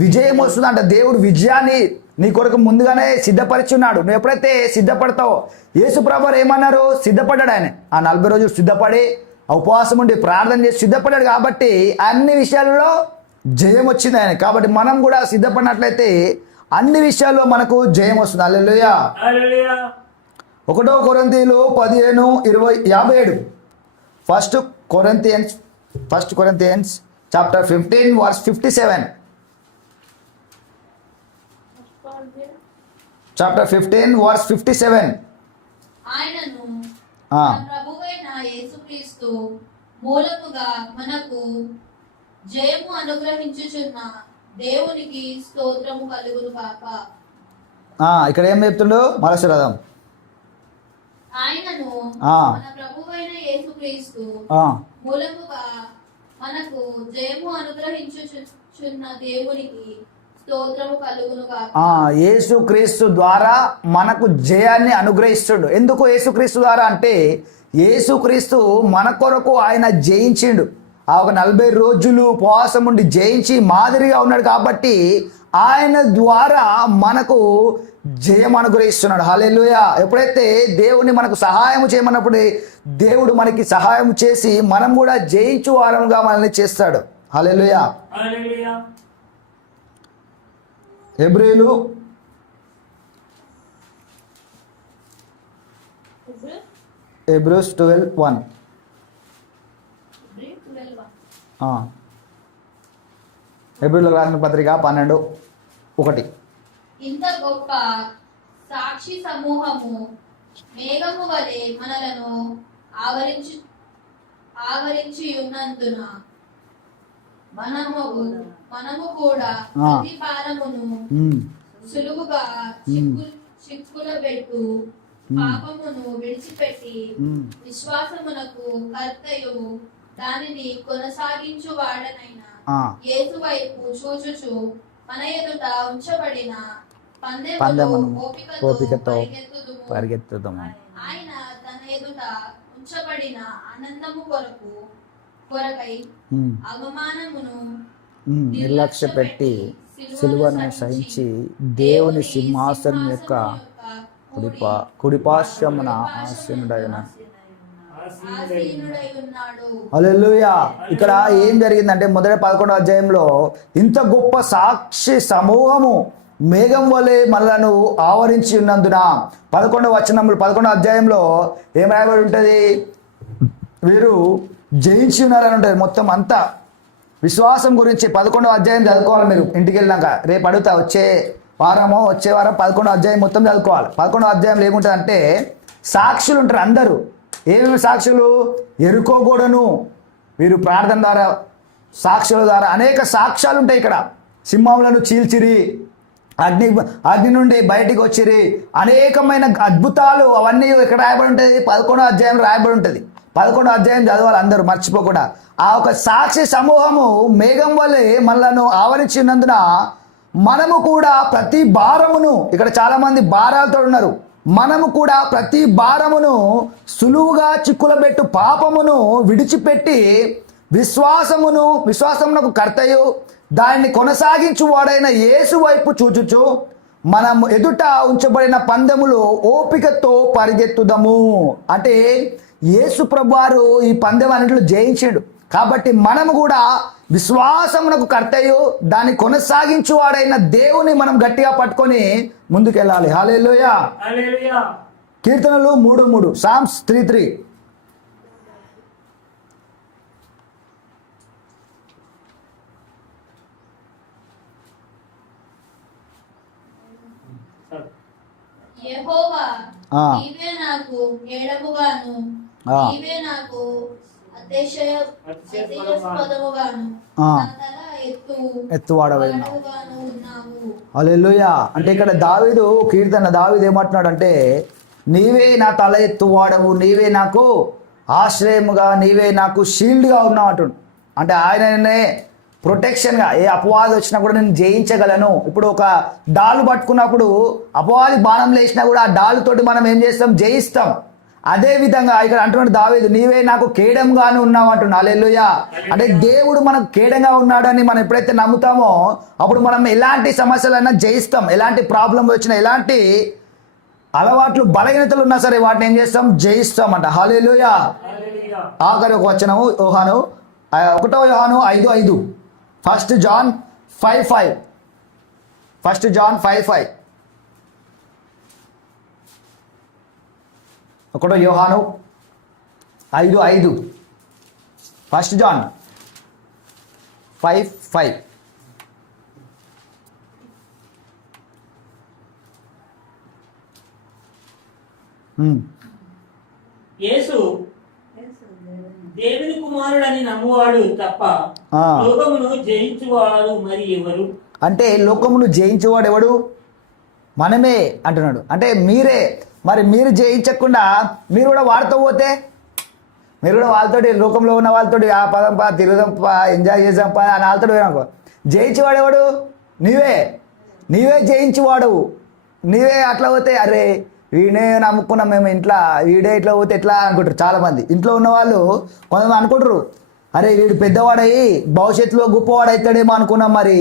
విజయం వస్తుందంట. దేవుడు విజయాన్ని నీ కొరకు ముందుగానే సిద్ధపరిచున్నాడు. నువ్వు ఎప్పుడైతే సిద్ధపడతావో, యేసు ప్రభువు ఏమన్నారు, సిద్ధపడ్డాడు. ఆయన ఆ 40 రోజులు సిద్ధపడి ఉపవాసం ఉండి ప్రార్థన చేసి సిద్ధపడ్డాడు కాబట్టి అన్ని విషయాలలో జయం వచ్చింది ఆయన. కాబట్టి మనం కూడా సిద్ధపడినట్లయితే అన్ని విషయాల్లో మనకు జయం వస్తుంది. హల్లెలూయా. 1 కొరింథీయులు 15:57. First Corinthians chapter 15 verse 57. Chapter 15 verse 57. ఆయనను ఆ. మన ప్రభువైన యేసుక్రీస్తు మూలముగా మనకు జయము అనుగ్రహించుచున్న దేవునికి స్తోత్రము కలుగును కాక. ఇక్కడ ఏం చెప్తుండో మరొక రథం. ఆయనను ఆ. మన ప్రభువైన యేసుక్రీస్తు ఆ. మూలముగా మనకు జయము అనుగ్రహించుచున్న దేవునికి స్తోత్రము కలుగును కాక. యేసుక్రీస్తు ద్వారా మనకు జయాన్ని అనుగ్రహిస్తుడు. ఎందుకు యేసుక్రీస్తు ద్వారా అంటే, యేసుక్రీస్తు మన కొరకు ఆయన జయించిండు. ఆ ఒక 40 రోజులు ఉపవాసం ఉండి జయించి మాదిరిగా ఉన్నాడు కాబట్టి ఆయన ద్వారా మనకు జయం అనుగ్రహిస్తున్నాడు. హల్లెలూయా. ఎప్పుడైతే దేవుని మనకు సహాయం చేయమన్నప్పుడు దేవుడు మనకి సహాయం చేసి మనం కూడా జయించు వారంగా మనల్ని చేస్తాడు. హల్లెలూయా. హెబ్రీలు 12:1. హెబ్రీయులకు రాసిన పత్రిక 12:1. ఇంత గొప్ప సాక్షి సమూహము మేఘము వలె మనలను ఆవరించి ఉన్నందున మనము కూడా ప్రతి భారమును సులువుగా చిక్కులబెట్టు పాపమును విడిచిపెట్టి విశ్వాసమునకు కర్తయు దానిని కొనసాగించు వాడనైన యేసు వైపు చూచుచు మన ఎదుట ఉంచబడిన పందెమును ఓపికతో పరిగెత్తుదాము. ఆయన తన ఎదుట ఉంచబడిన ఆనందము కొరకై అవమానమును నిర్లక్ష్య పెట్టి సిలువను సహించి దేవుని సింహాసనం యొక్క కుడిపార్శ్వమున ఆసీనుడైన. హల్లెలూయా. ఇక్కడ ఏం జరిగిందంటే మొదటి 11వ అధ్యాయంలో ఇంత గొప్ప సాక్షి సమూహము మేఘం వలె మనలను ఆవరించి ఉన్నందున 11వ అధ్యాయంలో ఏం రాయబడి ఉంటుంది, వీరు జయించి ఉన్నారని ఉంటుంది. మొత్తం అంతా విశ్వాసం గురించి 11వ అధ్యాయం చదువుకోవాలి మీరు ఇంటికి వెళ్ళినాక. రేపు అడుగుతా, వచ్చే వారం 11వ అధ్యాయం మొత్తం చదువుకోవాలి. 11వ అధ్యాయంలో ఏముంటుంది అంటే సాక్షులు ఉంటారు అందరూ. ఏమేమి సాక్షులు? ఎరుకోకూడను వీరు ప్రార్థన ద్వారా సాక్షుల ద్వారా అనేక సాక్ష్యాలు ఉంటాయి. ఇక్కడ సింహములను చీల్చిరి, అగ్ని నుండి బయటికి వచ్చిరి, అనేకమైన అద్భుతాలు అవన్నీ ఇక్కడ రాయబడి ఉంటుంది. 11వ అధ్యాయం రాయబడి ఉంటుంది. 11వ అధ్యాయం చదవాలి అందరూ మర్చిపోకుండా. ఆ ఒక సాక్షి సమూహము మేఘం వల్లే మనలను ఆవరించినందున మనము కూడా ప్రతి భారమును, ఇక్కడ చాలా మంది భారాలతో ఉన్నారు, మనము కూడా ప్రతి భారమును సులువుగా చిక్కులబెట్టు పాపమును విడిచిపెట్టి విశ్వాసమునకు కర్తయు దాన్ని కొనసాగించు వాడైన యేసు వైపు చూచుచు మనం ఎదుట ఉంచబడిన పందెములో ఓపికతో పరిగెత్తుదము. అంటే యేసు ప్రభువారు ఈ పందెం అన్నింటిలో జయించాడు కాబట్టి మనము కూడా విశ్వాసమునకు కర్తయు దాన్ని కొనసాగించు వాడైన దేవుని మనం గట్టిగా పట్టుకొని ముందుకెళ్ళాలి. హల్లెలూయా. కీర్తనలు 3:3, సామ్స్ 3:3. యెహోవా ఆ. నీవే నాకు కేడముగాను ఆ. నీవే నాకు అతిశయాస్పదముగాను ఆ. నా తల ఎత్తువాడవైన ఎత్తువాడవుగాను ఉన్నావు. హల్లెలూయా. అంటే ఇక్కడ దావీదు దావీదు ఏమంటున్నాడంటే, నీవే నా తల ఎత్తువాడవు, నీవే నాకు ఆశ్రయముగా, నీవే నాకు షీల్డ్గా ఉన్నావు అంటుండు. అంటే ఆయననే ప్రొటెక్షన్గా ఏ అపవాది వచ్చినా కూడా నేను జయించగలను. ఇప్పుడు ఒక డాలు పట్టుకున్నప్పుడు అపవాది బాణం లేచినా కూడా ఆ డాలుతోటి మనం ఏం చేస్తాం, జయిస్తాం. అదే విధంగా ఇక్కడ అంటున్నాడు దావీదు, నీవే నాకు కేడంగానే ఉన్నావు అంటున్నాడు. హల్లెలూయా. అంటే దేవుడు మనకు కేడంగా ఉన్నాడని మనం ఎప్పుడైతే నమ్ముతామో అప్పుడు మనం ఎలాంటి సమస్యలైనా జయిస్తాం. ఎలాంటి ప్రాబ్లం వచ్చినా, ఎలాంటి అలవాట్లు బలహీనతలు ఉన్నా సరే వాటిని ఏం చేస్తాం, జయిస్తామంట. హల్లెలూయా. ఆఖరి ఒక వచనము యోహాను 1 యోహాను 5:5. 1 John 5:5. 1 John 5:5. 1 యోహాను 5:5. 1 John 5:5. యేసు దేవుని కుమారుడని నమ్మువాడు తప్ప ఆ. లోకమును జయించువాడు మరి ఎవరు? అంటే లోకమును జయించేవాడు ఎవడు? మనమే అంటున్నాడు. అంటే మీరే. మరి మీరు జయించకుండా మీరు కూడా వాడుతూ పోతే, మీరు కూడా వాళ్ళతోటి లోకంలో ఉన్న వాళ్ళతోటి ఆ పదం పా తిరుగుదాం పా ఎంజాయ్ చేద్దాం పా అని వాళ్ళతో పోయినాకో, జయించేవాడు ఎవడు? నీవే. నీవే జయించేవాడు. నీవే అట్లా పోతే అరే వీడే నమ్ముకున్నాం మేము ఇంట్లో, వీడే ఇట్లా పోతే ఎట్లా అనుకుంటారు చాలామంది. ఇంట్లో ఉన్న వాళ్ళు కొంతమంది అనుకుంటారు, అరే వీడు పెద్దవాడయి భవిష్యత్తులో గొప్పవాడు అవుతాడేమో అనుకున్నాం, మరి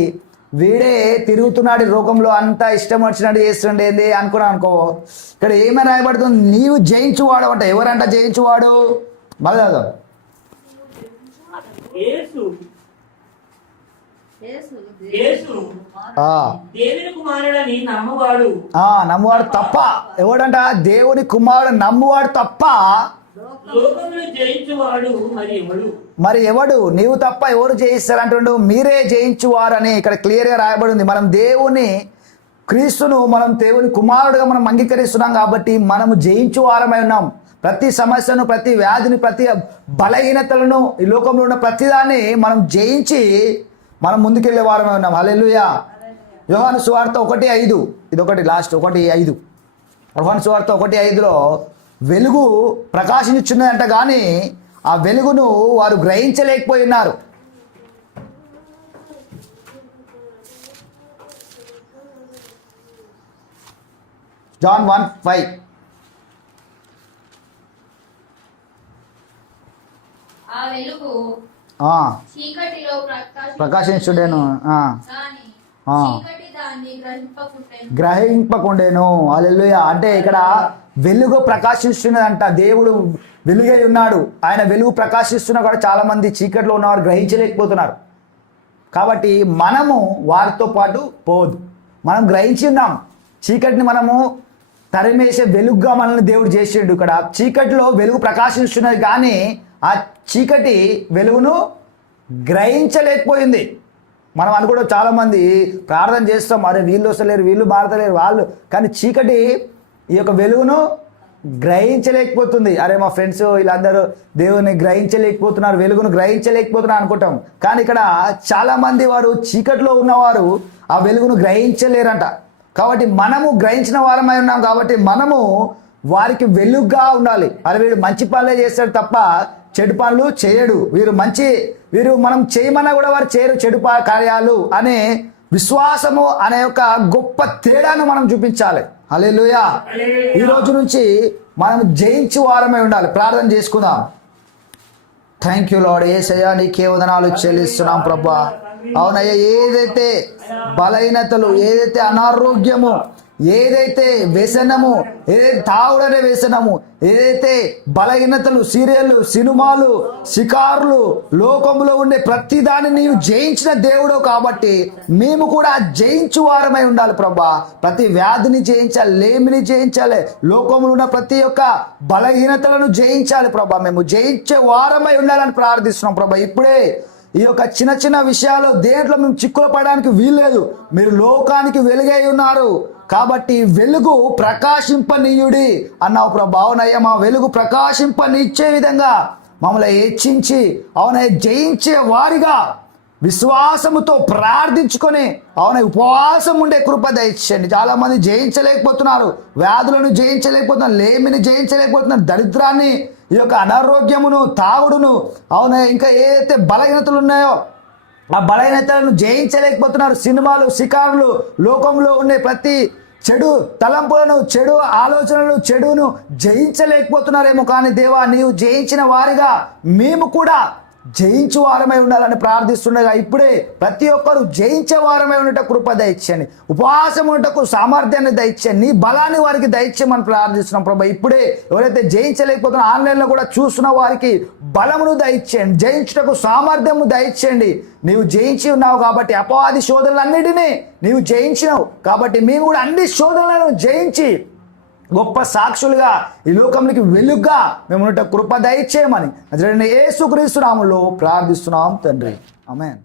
వీడే తిరుగుతున్నాడు లోకంలో, అంతా ఇష్టం వచ్చినట్టు చేస్తుండే ఏంది అనుకున్నాను అనుకో. ఇక్కడ ఏమైనా రాయబడుతుంది, నీవు జయించువాడు అంట. ఎవరంట జయించువాడు? మళ్ళీ యేసు యేసు యేసు దేవుని కుమారుడని నమ్మువాడు నమ్మువాడు తప్ప. ఎవడంట? దేవుని కుమారుడు నమ్మువాడు తప్ప లోకమును జయించువాడు మరి ఎవడు? మరి ఎవడు? నీవు తప్ప ఎవరు జయిస్తారంటుండు? మీరే జయించువారని ఇక్కడ క్లియర్గా రాయబడి ఉంది. మనం దేవుని క్రీస్తును మనం దేవుని కుమారుడుగా మనం అంగీకరిస్తున్నాం కాబట్టి మనము జయించువారమై ఉన్నాం. ప్రతి సమస్యను, ప్రతి వ్యాధిని, ప్రతి బలహీనతలను, ఈ లోకంలో ఉన్న ప్రతిదాన్ని మనం జయించి మనం ముందుకెళ్లే వారమై ఉన్నాం. హల్లెలూయా. యోహాను సువార్త 1:5. ఇది ఒకటి లాస్ట్ 1:5. యోహాను సువార్త 1:5లో వెలుగు ప్రకాశించున్నదంట, కానీ ఆ వెలుగును వారు గ్రహించలేకపోయి ఉన్నారు. John 1:5. ఆ వెలుగు చీకటిలో ప్రకాశించుండేను కానీ ఆ. చీకటి దాన్ని గ్రహింపకుండెను. గ్రహింపకుండేను. హల్లెలూయా. అంటే ఇక్కడ వెలుగు ప్రకాశిస్తున్నదంట. దేవుడు వెలుగై ఉన్నాడు. ఆయన వెలుగు ప్రకాశిస్తున్నా కూడా చాలా మంది చీకట్లో ఉన్నవారు గ్రహించలేకపోతున్నారు. కాబట్టి మనము వారితో పాటు పోదు. మనం గ్రహించి ఉన్నాం. చీకటిని మనము తరిమేసే వెలుగుగా మనల్ని దేవుడు చేసిండు. ఇక్కడ చీకటిలో వెలుగు ప్రకాశిస్తున్నది, కానీ ఆ చీకటి వెలుగును గ్రహించలేకపోయింది. మనం అనుకోవడం, చాలామంది ప్రార్థన చేస్తాం, అరే వీళ్ళు వస్తలేరు, వీళ్ళు మారతలేరు, వాళ్ళు, కానీ చీకటి ఈ యొక్క వెలుగును గ్రహించలేకపోతుంది. అరే మా ఫ్రెండ్స్ వీళ్ళందరూ దేవుని గ్రహించలేకపోతున్నారు, వెలుగును గ్రహించలేకపోతున్నారు అనుకుంటాం. కానీ ఇక్కడ చాలామంది వారు చీకటిలో ఉన్నవారు ఆ వెలుగును గ్రహించలేరంట. కాబట్టి మనము గ్రహించిన వారమై ఉన్నాం కాబట్టి మనము వారికి వెలుగుగా ఉండాలి. అరే వీడు మంచి పనులే చేస్తాడు తప్ప చెడు పనులు చేయడు, వీరు మనం చేయమన్నా కూడా వారు చేయరు చెడు కార్యాలు అనే విశ్వాసము అనే ఒక గొప్ప తేడాను మనం చూపించాలి. హల్లెలూయా. ఈ రోజు నుంచి మనం జయించు వారమై ఉండాలి. ప్రార్థన చేసుకుందాం. Thank you lord. యేసయ్యా నీకే వందనాలు చెల్లిస్తున్నాం ప్రభా. అవునయ్యా, ఏదైతే బలహీనతలు, ఏదైతే అనారోగ్యము, ఏదైతే వ్యసనము, ఏదైతే తాగుడనే వ్యసనము, ఏదైతే బలహీనతలు, సీరియళ్ళు, సినిమాలు, షికారులు, లోకంలో ఉండే ప్రతిదాన్ని నీవు జయించిన దేవుడు కాబట్టి మేము కూడా జయించు వారమై ఉండాలి ప్రభా. ప్రతి వ్యాధిని జయించాలి, లేమిని జయించాలి, లోకంలో ఉన్న ప్రతి ఒక్క బలహీనతలను జయించాలి ప్రభా. మేము జయించే వారమై ఉండాలని ప్రార్థిస్తున్నాం ప్రభా. ఇప్పుడే ఈ యొక్క చిన్న చిన్న విషయాలు దేంట్లో మేము చిక్కులు పడడానికి వీల్లేదు. మీరు లోకానికి వెలుగై ఉన్నారు. కాబట్టి వెలుగు ప్రకాశింపనీయుడి అన్నావు ప్రభు. అవునయ్యా, మా వెలుగు ప్రకాశింపనిచ్చే విధంగా మమ్మల్ని హెచ్చించి జయించే వారిగా విశ్వాసముతో ప్రార్థించుకొని ఉపవాసం ఉండే కృప దయచేయండి. చాలా మంది జయించలేకపోతున్నారు, వ్యాధులను జయించలేకపోతున్నారు, లేమిని జయించలేకపోతున్నారు, దరిద్రాన్ని, ఈ యొక్క అనారోగ్యమును, తాగుడును, ఇంకా ఏదైతే బలహీనతలు ఉన్నాయో ఆ బలహీనతలను జయించలేకపోతున్నారు. సినిమాలు, షికారులు, లోకంలో ఉండే ప్రతి చెడు తలంపులను, చెడు ఆలోచనలు, చెడును జయించలేకపోతున్నారేమో. కానీ దేవా, నీవు జయించిన వారిగా మేము కూడా జయించు వారమై ఉండాలని ప్రార్థిస్తుండగా ఇప్పుడే ప్రతి ఒక్కరు జయించే వారమై ఉండట కృప దయచేయండి. ఉపవాసం ఉండటకు సామర్థ్యాన్ని దయచేయండి. నీ బలాన్ని వారికి దయచేయమని ప్రార్థిస్తున్నాం ప్రభా. ఇప్పుడే ఎవరైతే జయించలేకపోతున్నా ఆన్లైన్లో కూడా చూస్తున్న వారికి బలమును దయచేయండి, జయించుటకు సామర్థ్యము దయచేయండి. నీవు జయించి ఉన్నావు కాబట్టి అపవాది శోధనలన్నిటినీ నీవు జయించినావు కాబట్టి మేము కూడా అన్ని శోధనలను జయించి గొప్ప సాక్షులుగా ఈ లోకంలోకి వెలుగుగా మేము కృప దయచేయమని యేసుక్రీస్తు నామములో ప్రార్థిస్తున్నాం తండ్రి. ఆమేన్.